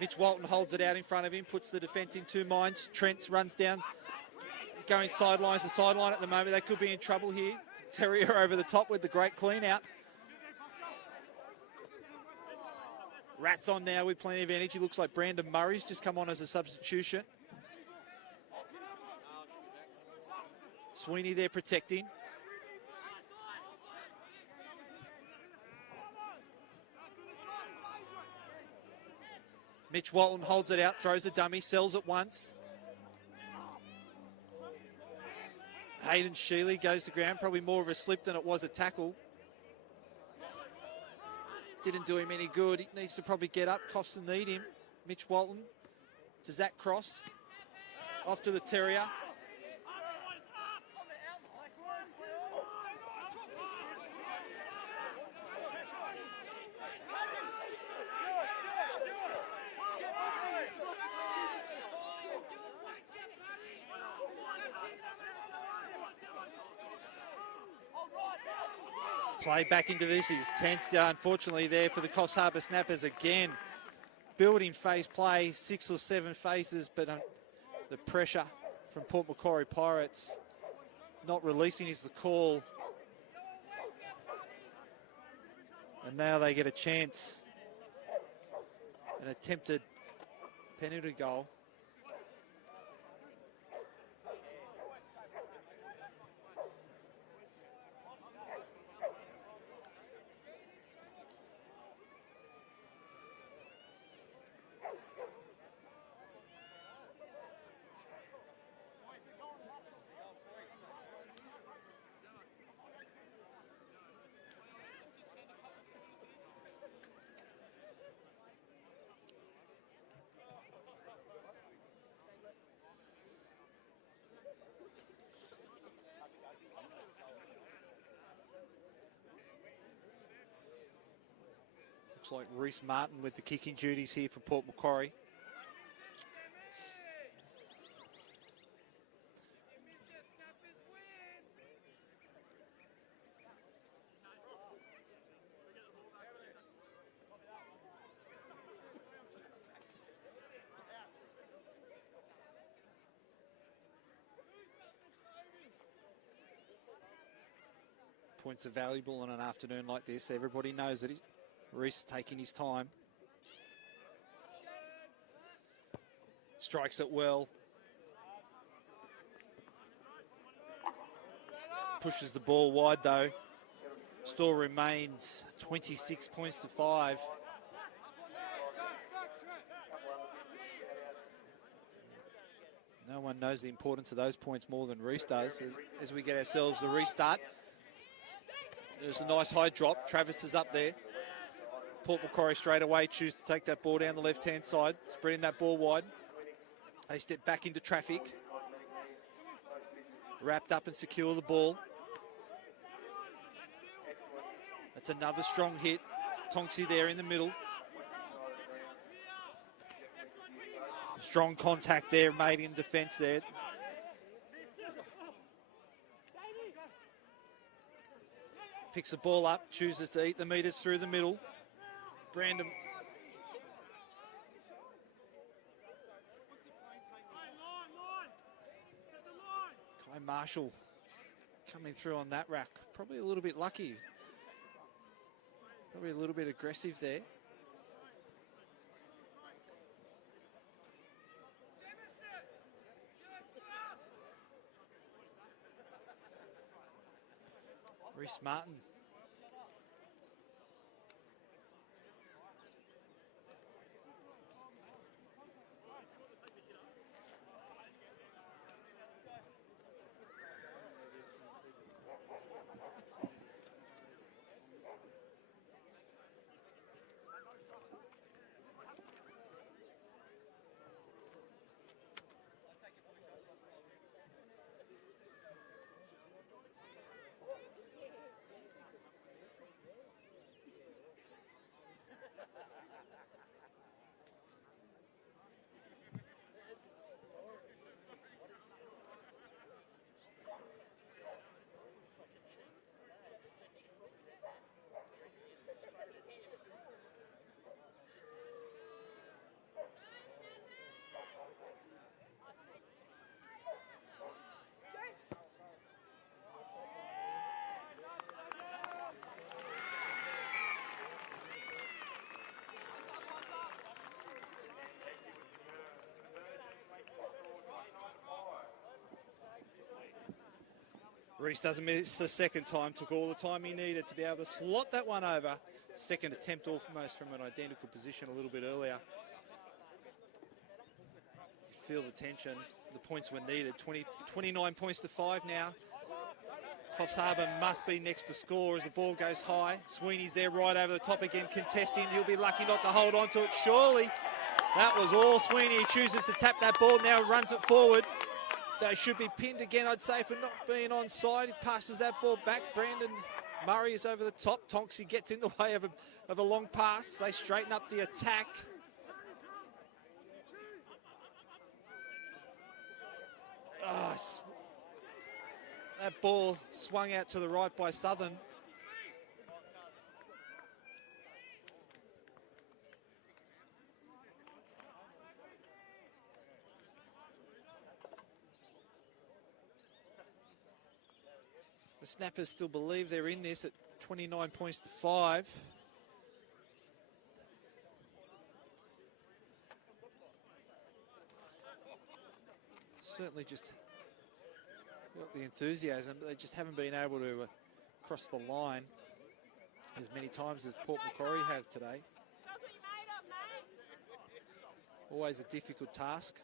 Mitch Walton holds it out in front of him, puts the defence in two minds. Trent runs down, going sidelines to sideline at the moment. They could be in trouble here. Terrier over the top with the great clean out. Rats on now with plenty of energy. Looks like Brandon Murray's just come on as a substitution. Sweeney there protecting. Mitch Walton holds it out, throws a dummy, sells it once. Hayden Shealy goes to ground, probably more of a slip than it was a tackle. Didn't do him any good. He needs to probably get up. Coffs need him. Mitch Walton to Zach Cross. Off to the Terrier. Play back into this is tense, unfortunately, there for the Coffs Harbour Snappers again. Building phase play, 6 or 7 phases, but the pressure from Port Macquarie Pirates not releasing is the call. And now they get a chance. An attempted penalty goal. Looks like Reece Martin with the kicking duties here for Port Macquarie. Points are valuable on an afternoon like this. Everybody knows that Reece taking his time. Strikes it well. Pushes the ball wide though. Still remains 26 points to 5. No one knows the importance of those points more than Reece does as we get ourselves the restart. There's a nice high drop. Travis is up there. Port Macquarie straight away choose to take that ball down the left-hand side, spreading that ball wide. They step back into traffic. Wrapped up and secure the ball. That's another strong hit. Tonksy there in the middle. Strong contact there made in defence there. Picks the ball up, chooses to eat the metres through the middle. Brandon. by Marshall coming through on that rack. Probably a little bit lucky. Probably a little bit aggressive there. Reese Martin. Reese doesn't miss the second time, took all the time he needed to be able to slot that one over. Second attempt almost from an identical position a little bit earlier. You feel the tension, the points were needed. 29 points to 5 now. Coffs Harbour must be next to score as the ball goes high. Sweeney's there right over the top again, contesting. He'll be lucky not to hold on to it, surely. That was all Sweeney. He chooses to tap that ball now, runs it forward. They should be pinned again, I'd say, for not being onside. He passes that ball back. Brandon Murray is over the top. Tonksy gets in the way of a long pass. They straighten up the attack. Oh, that ball swung out to the right by Southern. The Snappers still believe they're in this at 29 points to 5. Certainly just got the enthusiasm, but they just haven't been able to cross the line as many times as Port Macquarie have today. Always a difficult task.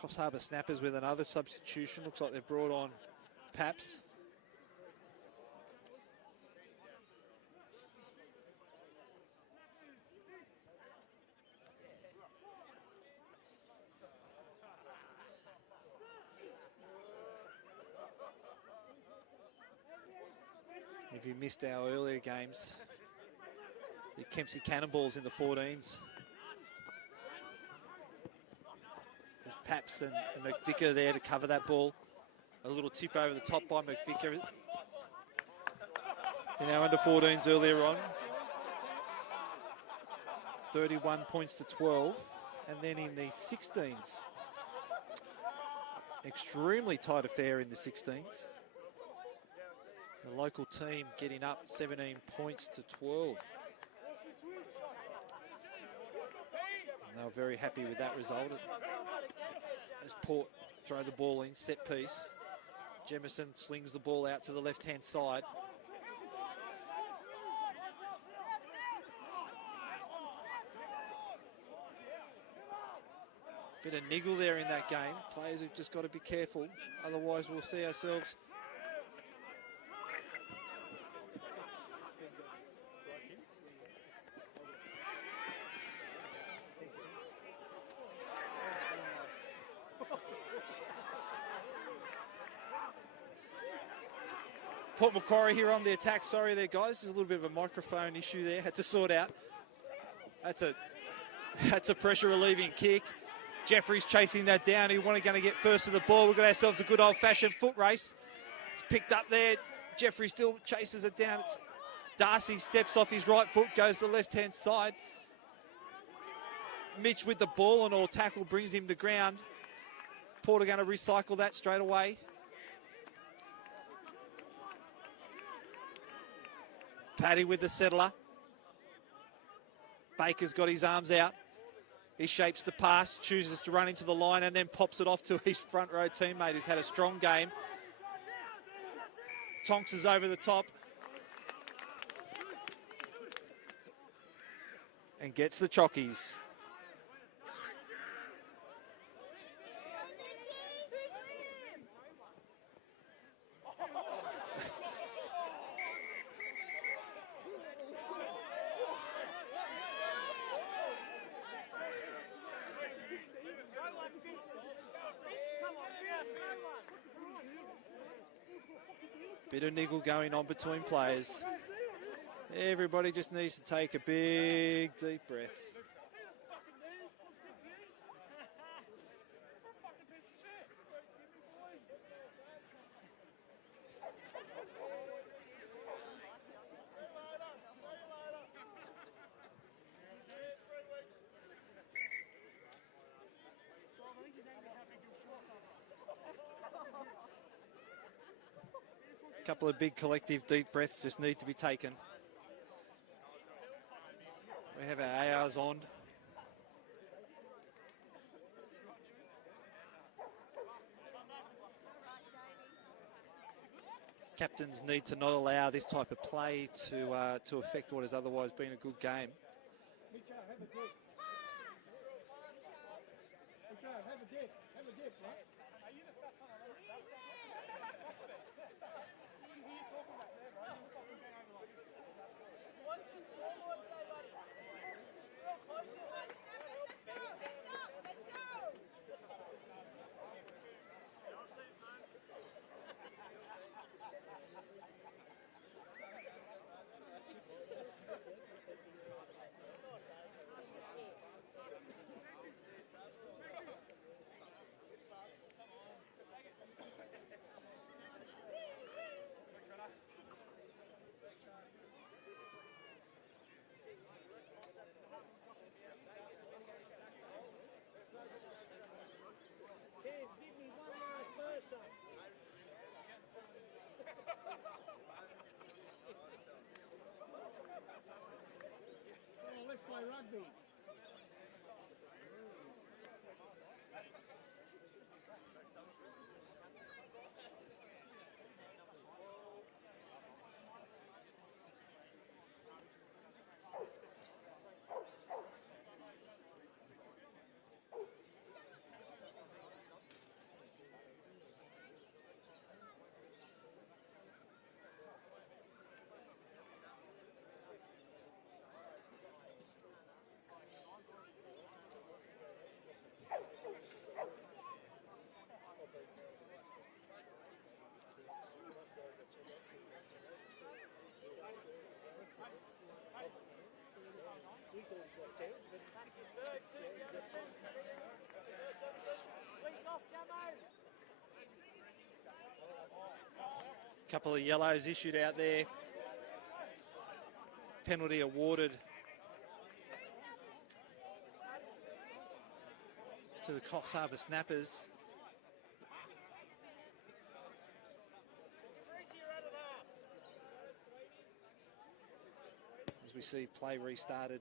Coffs Harbour Snappers with another substitution. Looks like they've brought on Paps. If you missed our earlier games, the Kempsey Cannonballs in the 14s. Paps and McVicker there to cover that ball. A little tip over the top by McVicker in our under-14s earlier on. 31 points to 12. And then in the 16s, extremely tight affair in the 16s. The local team getting up 17 points to 12. And they were very happy with that result. As Port throw the ball in, set piece. Jemison slings the ball out to the left-hand side. Bit of niggle there in that game. Players have just got to be careful, otherwise we'll see ourselves Port Macquarie here on the attack. Sorry there, guys. There's a little bit of a microphone issue there. Had to sort out. That's a pressure relieving kick. Jeffrey's chasing that down. He wanted going to get first to the ball. We've got ourselves a good old-fashioned foot race. It's picked up there. Jeffrey still chases it down. Darcy steps off his right foot, goes to the left-hand side. Mitch with the ball and all tackle brings him to ground. Porter going to recycle that straight away. Paddy with the settler. Baker's got his arms out. He shapes the pass, chooses to run into the line and then pops it off to his front row teammate who's had a strong game. Tonks is over the top. And gets the chockies. Bit of niggle going on between players. Everybody just needs to take a big, deep breath. A couple of big collective deep breaths just need to be taken. We have our ARs on. Captains need to not allow this type of play to affect what has otherwise been a good game. Mitchell, have a dip. Mitchell, have a dip, right? Let's play rugby. Couple of yellows issued out there. Penalty awarded to the Coffs Harbour Snappers. As we see play restarted.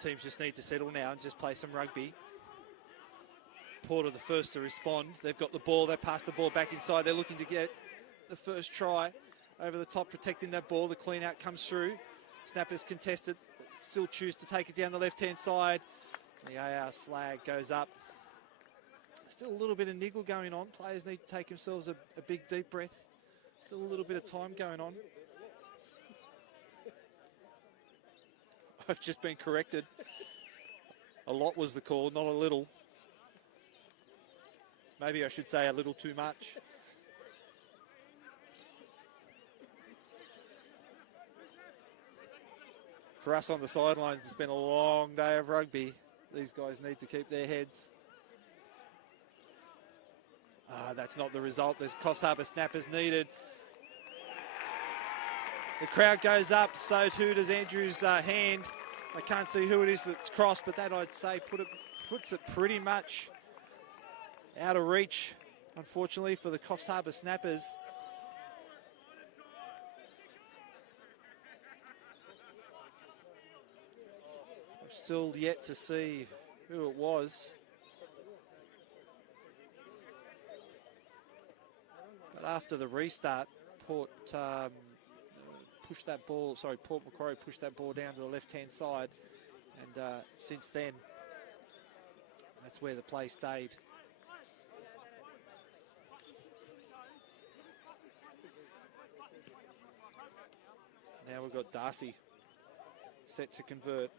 Teams just need to settle now and just play some rugby. Porter the first to respond. They've got the ball. They pass the ball back inside. They're looking to get the first try over the top, protecting that ball. The clean out comes through. Snappers contested. Still choose to take it down the left-hand side. The AR's flag goes up. Still a little bit of niggle going on. Players need to take themselves a big deep breath. Still a little bit of time going on. I've just been corrected. A lot was the call, not a little. Maybe I should say a little too much. For us on the sidelines, it's been a long day of rugby. These guys need to keep their heads. That's not the result. There's Coffs Harbour snappers needed. The crowd goes up, so too does Andrew's hand. I can't see who it is that's crossed, but that I'd say puts it pretty much out of reach, unfortunately, for the Coffs Harbour snappers. I've still yet to see who it was. But after the restart, Port Macquarie pushed that ball down to the left-hand side. And since then, that's where the play stayed. Now we've got Darcy set to convert.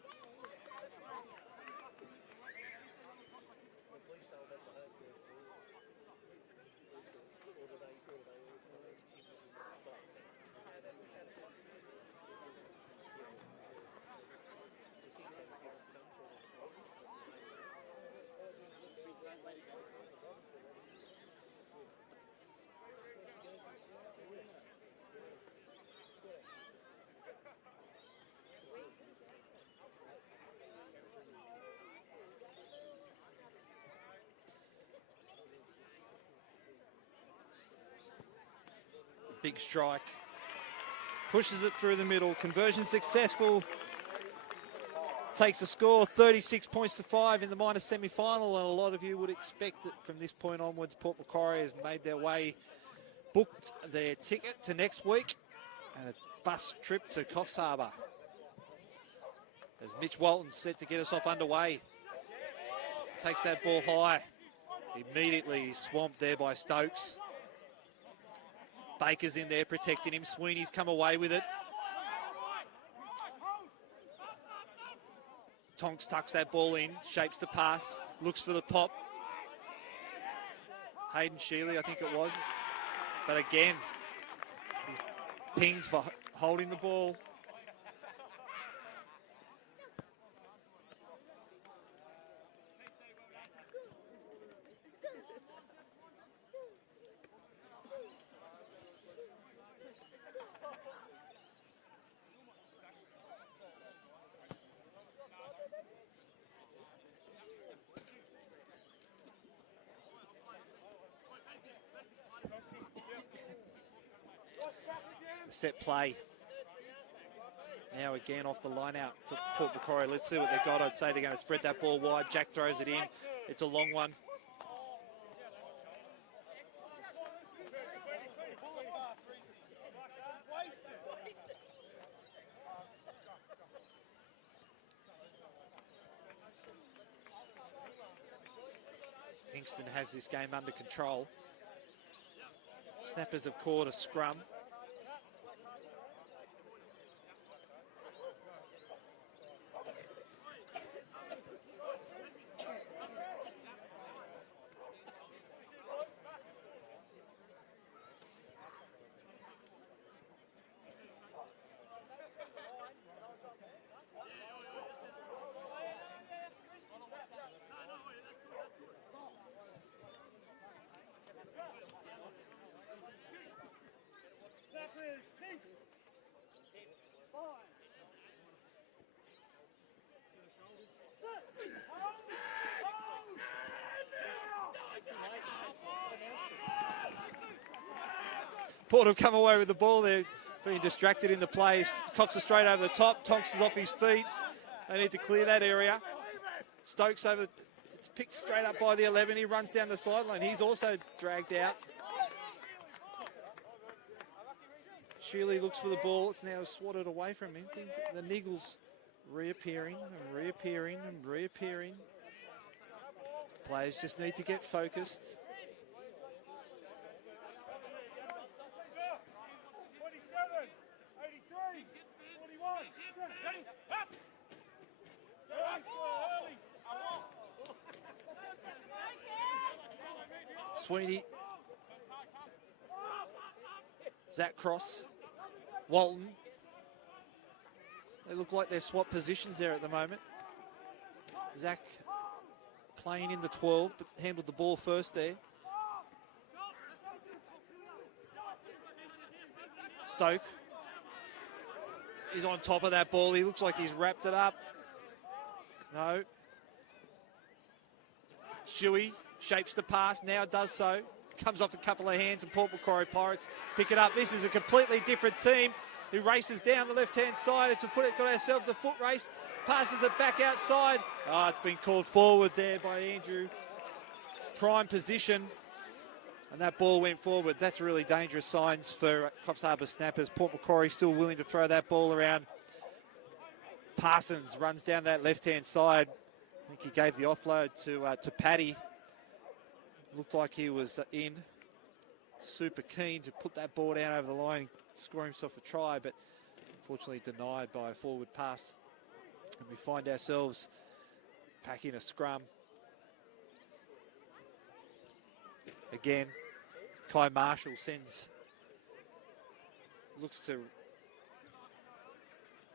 Big strike. Pushes it through the middle. Conversion successful. Takes the score 36 points to 5 in the minor semi-final, and a lot of you would expect that from this point onwards, Port Macquarie has made their way, booked their ticket to next week and a bus trip to Coffs Harbour. As Mitch Walton's set to get us off underway. Takes that ball high. Immediately swamped there by Stokes. Baker's in there protecting him. Sweeney's come away with it. Tonks tucks that ball in, shapes the pass, looks for the pop. Hayden Shealy, I think it was. But again, he's pinged for holding the ball. Set play. Now again off the line out for Port Macquarie. Let's see what they've got. I'd say they're going to spread that ball wide. Jack throws it in. It's a long one. Kingston has this game under control. Snappers have caught a scrum. Port have come away with the ball. They're being distracted in the play. Coffs are straight over the top. Tonks is off his feet. They need to clear that area. Stokes over. It's picked straight up by the 11. He runs down the sideline. He's also dragged out. Shealy looks for the ball. It's now swatted away from him. The niggles reappearing and reappearing and reappearing. Players just need to get focused. Sweeney. Zach Cross. Walton. They look like they've swapped positions there at the moment. Zach playing in the 12, but handled the ball first there. Stoke is on top of that ball. He looks like he's wrapped it up. No. Shuey shapes the pass, now does so. Comes off a couple of hands and Port Macquarie Pirates pick it up. This is a completely different team who races down the left-hand side. It's got ourselves a foot race. Passes it back outside. It's been called forward there by Andrew. Prime position. And that ball went forward. That's really dangerous signs for Coffs Harbour Snappers. Port Macquarie still willing to throw that ball around. Parsons runs down that left-hand side. I think he gave the offload to Paddy. Looked like he was in. Super keen to put that ball down over the line and score himself a try, but unfortunately denied by a forward pass. And we find ourselves packing a scrum. Again, Kai Marshall looks to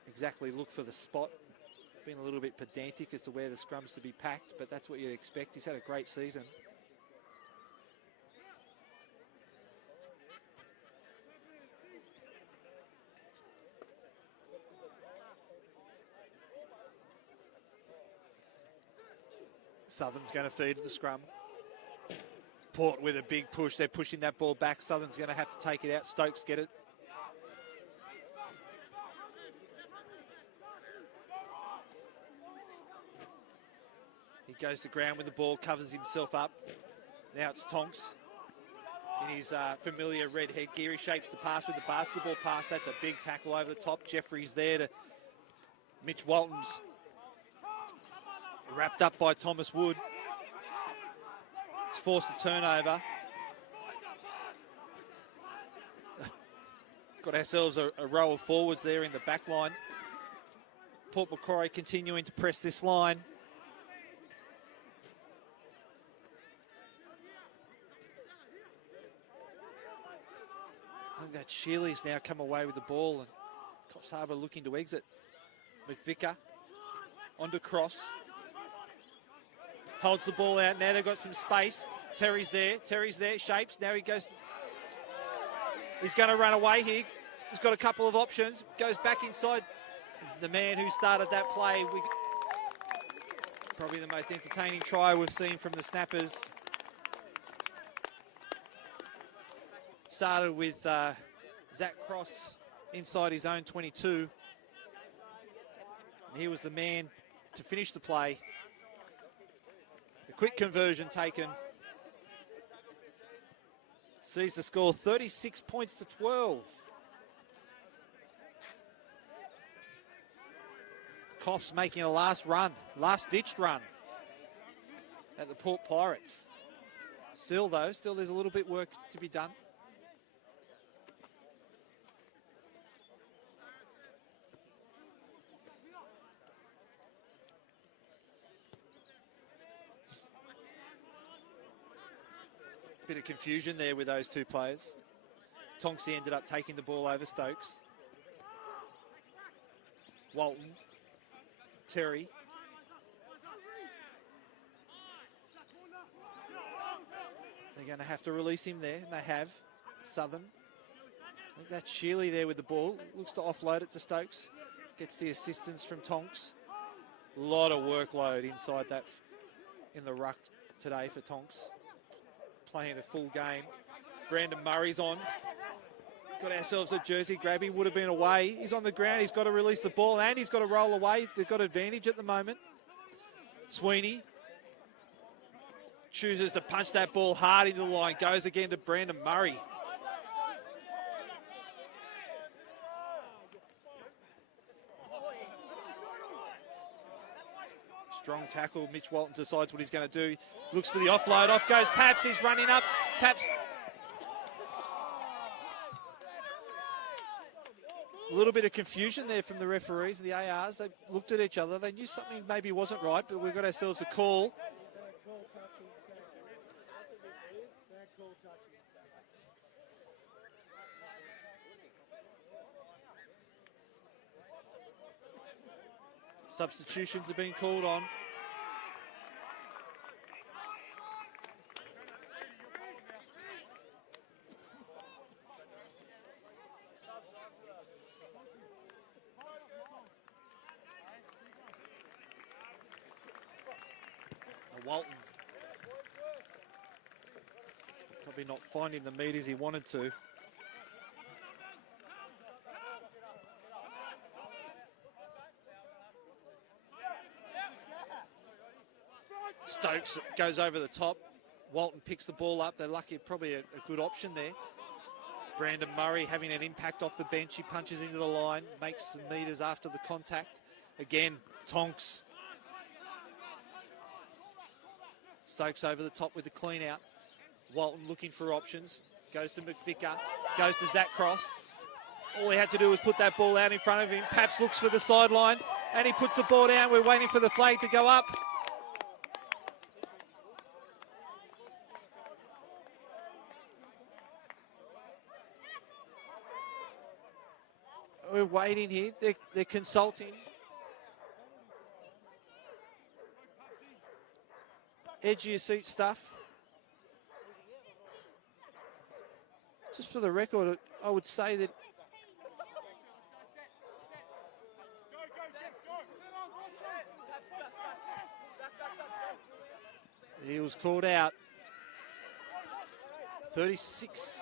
exactly look for the spot. Been a little bit pedantic as to where the scrum's to be packed, but that's what you'd expect. He's had a great season. Southern's going to feed the scrum. Port with a big push. They're pushing that ball back. Southern's going to have to take it out. Stokes get it. He goes to ground with the ball, covers himself up. Now it's Tonks in his familiar red headgear. He shapes the pass with the basketball pass. That's a big tackle over the top. Jeffrey's there to Mitch Walton's. Wrapped up by Thomas Wood. He's forced the turnover. Got ourselves a row of forwards there in the back line. Port Macquarie continuing to press this line. I think that Shealy's now come away with the ball and Coffs Harbour looking to exit. McVicker onto Cross. Holds the ball out. Now they've got some space. Terry's there, shapes. Now he goes. He's going to run away here. He's got a couple of options. Goes back inside. The man who started that play. Probably the most entertaining try we've seen from the Snappers. Started with Zach Cross inside his own 22. And he was the man to finish the play. The quick conversion taken. Sees the score 36 points to 12. Coffs making a last-ditched run at the Port Pirates. Still there's a little bit work to be done. Bit of confusion there with those two players. Tonksy ended up taking the ball over Stokes. Walton. Terry. They're going to have to release him there, and they have. Southern. I think that's Shealy there with the ball. Looks to offload it to Stokes. Gets the assistance from Tonks. A lot of workload inside that in the ruck today for Tonks. Playing a full game. Brandon Murray's on. Got ourselves a jersey grab. He would have been away. He's on the ground. He's got to release the ball and he's got to roll away. They've got advantage at the moment. Sweeney chooses to punch that ball hard into the line. Goes again to Brandon Murray. Strong tackle. Mitch Walton decides what he's going to do. Looks for the offload. Off goes Paps. He's running up. Paps. A little bit of confusion there from the referees and the ARs. They looked at each other. They knew something maybe wasn't right, but we've got ourselves a call. Substitutions have been called on. Walton probably not finding the meters he wanted to. Stokes goes over the top. Walton picks the ball up. They're lucky, probably a good option there. Brandon Murray having an impact off the bench. He punches into the line, makes some meters after the contact. Again, Tonks. Stokes over the top with the clean out. Walton looking for options. Goes to McVicker. Goes to Zach Cross. All he had to do was put that ball out in front of him. Paps looks for the sideline and he puts the ball down. We're waiting for the flag to go up. We're waiting here. They're consulting. Edge of your seat stuff. Just for the record, I would say that he was called out. 36.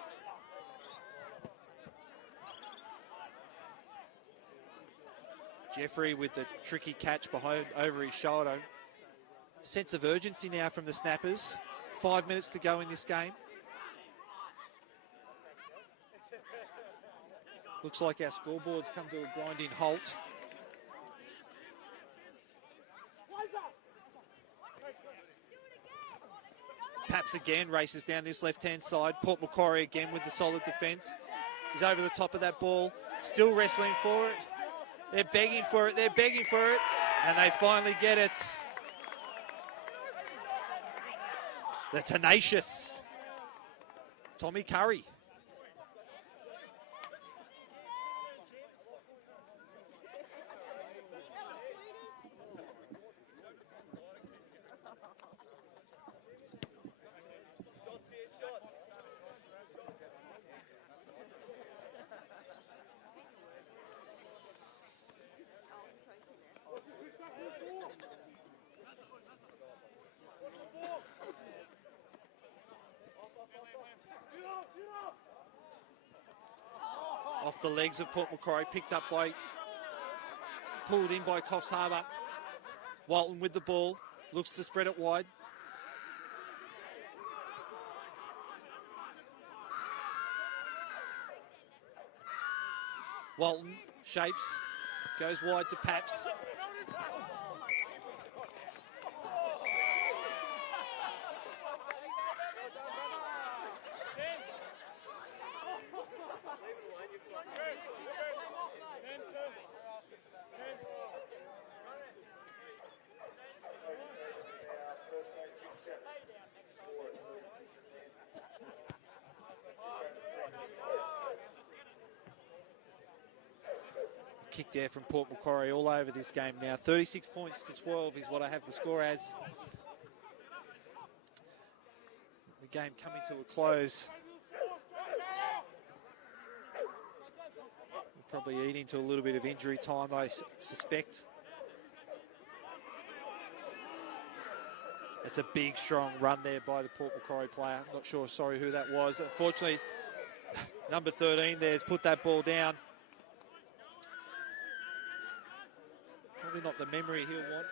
Jeffrey with the tricky catch behind over his shoulder. Sense of urgency now from the Snappers. 5 minutes to go in this game. Looks like our scoreboard's come to a grinding halt. Paps again races down this left-hand side. Port Macquarie again with the solid defence. He's over the top of that ball. Still wrestling for it. They're begging for it. They're begging for it. And they finally get it. The tenacious Tommy Curry. Off the legs of Port Macquarie, pulled in by Coffs Harbour. Walton with the ball, looks to spread it wide. Walton shapes, goes wide to Paps. Kick there from Port Macquarie all over this game now. 36 points to 12 is what I have the score as. The game coming to a close. We'll probably eat into a little bit of injury time, I suspect. It's a big, strong run there by the Port Macquarie player. Not sure, sorry who that was. Unfortunately, number 13 there has put that ball down. Probably not the memory he'll want.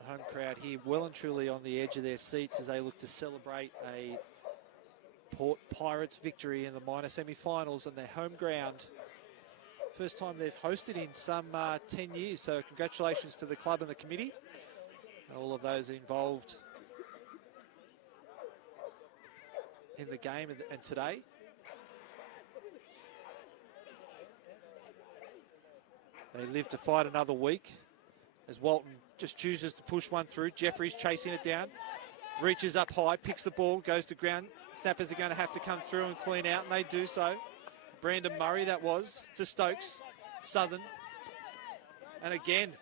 The home crowd here well and truly on the edge of their seats as they look to celebrate a Port Pirates victory in the minor semi-finals on their home ground. First time they've hosted in some 10 years, so congratulations to the club and the committee, and all of those involved in the game and today. They live to fight another week as Walton just chooses to push one through. Jeffries chasing it down, reaches up high, picks the ball, goes to ground. Snappers are going to have to come through and clean out, and they do so. Brandon Murray, that was, to Stokes. Southern. And again,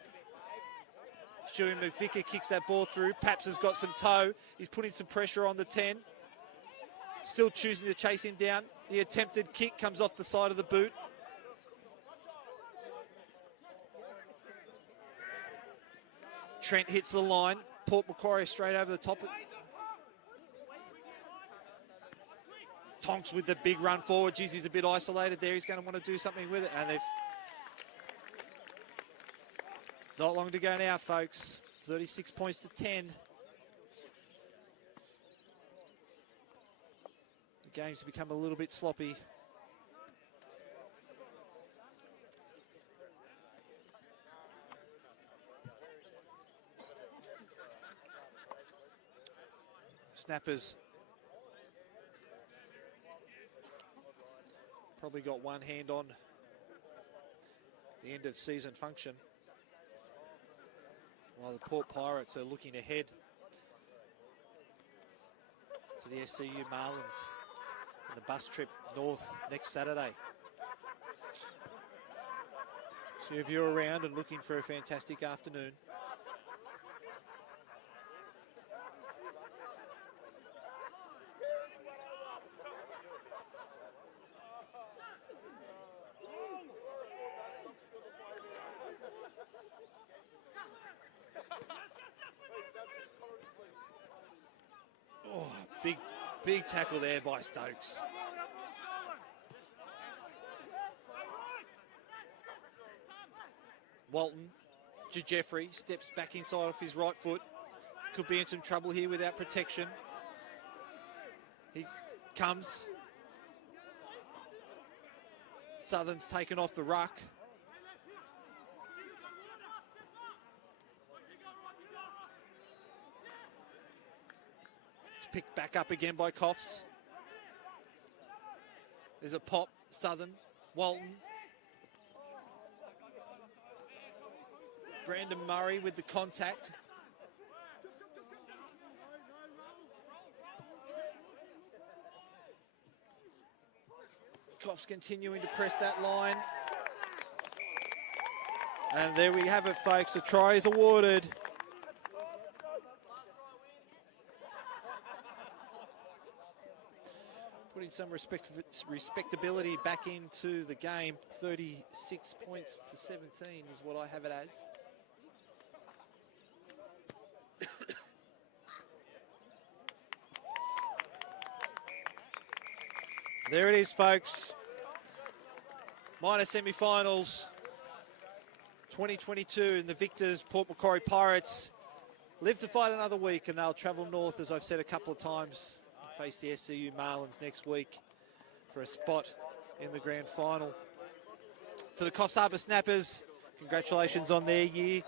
Stewie Mufika kicks that ball through. Paps has got some toe. He's putting some pressure on the 10. Still choosing to chase him down. The attempted kick comes off the side of the boot. Trent hits the line. Port Macquarie straight over the top. Tonks with the big run forward. Geez, he's a bit isolated there. He's going to want to do something with it. And they've not long to go now, folks. 36 points to 10. The game's become a little bit sloppy. Snappers probably got one hand on the end of season function, while the Port Pirates are looking ahead to the SCU Marlins and the bus trip north next Saturday. So if you're around and looking for a fantastic afternoon, big tackle there by Stokes. Walton to Jeffrey, steps back inside off his right foot. Could be in some trouble here without protection. He comes. Southern's taken off the ruck. Picked back up again by Coffs. There's a pop, Southern, Walton. Brandon Murray with the contact. Coffs continuing to press that line. And there we have it, folks. The try is awarded. Putting some respectability back into the game. 36 points to 17 is what I have it as. There it is, folks. Minor semi-finals 2022, and the victors, Port Macquarie Pirates, live to fight another week, and they'll travel north, as I've said a couple of times, face the SCU Marlins next week for a spot in the grand final. For the Coffs Harbour Snappers, congratulations on their year.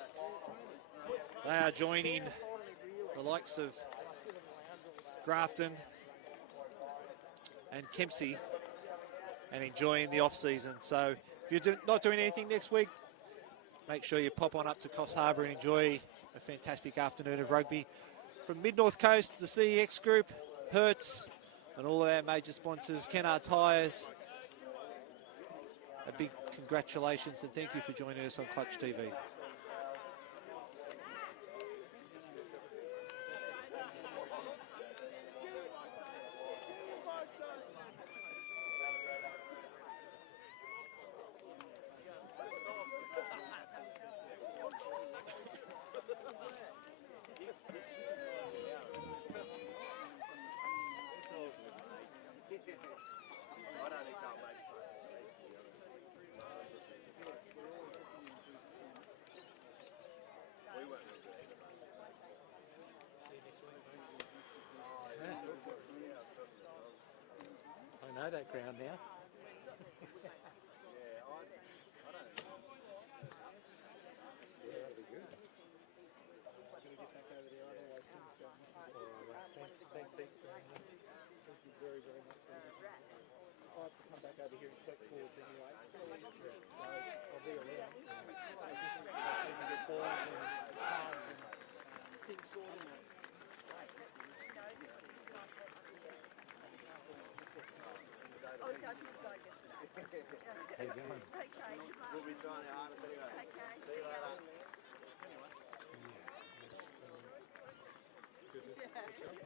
They are joining the likes of Grafton and Kempsey and enjoying the off-season. So if you're not doing anything next week, make sure you pop on up to Coffs Harbour and enjoy a fantastic afternoon of rugby. From Mid-North Coast, the CEX Group, Hertz, and all of our major sponsors, Kennard Tyres, a big congratulations and thank you for joining us on Clutch TV. I know that ground now. Very, very much. I have to come back over here and collect boards anyway. So I'll be around. for you guys yesterday. How you going? Okay, good luck. We'll be trying our hardest anyway. Okay, See you later. Yeah.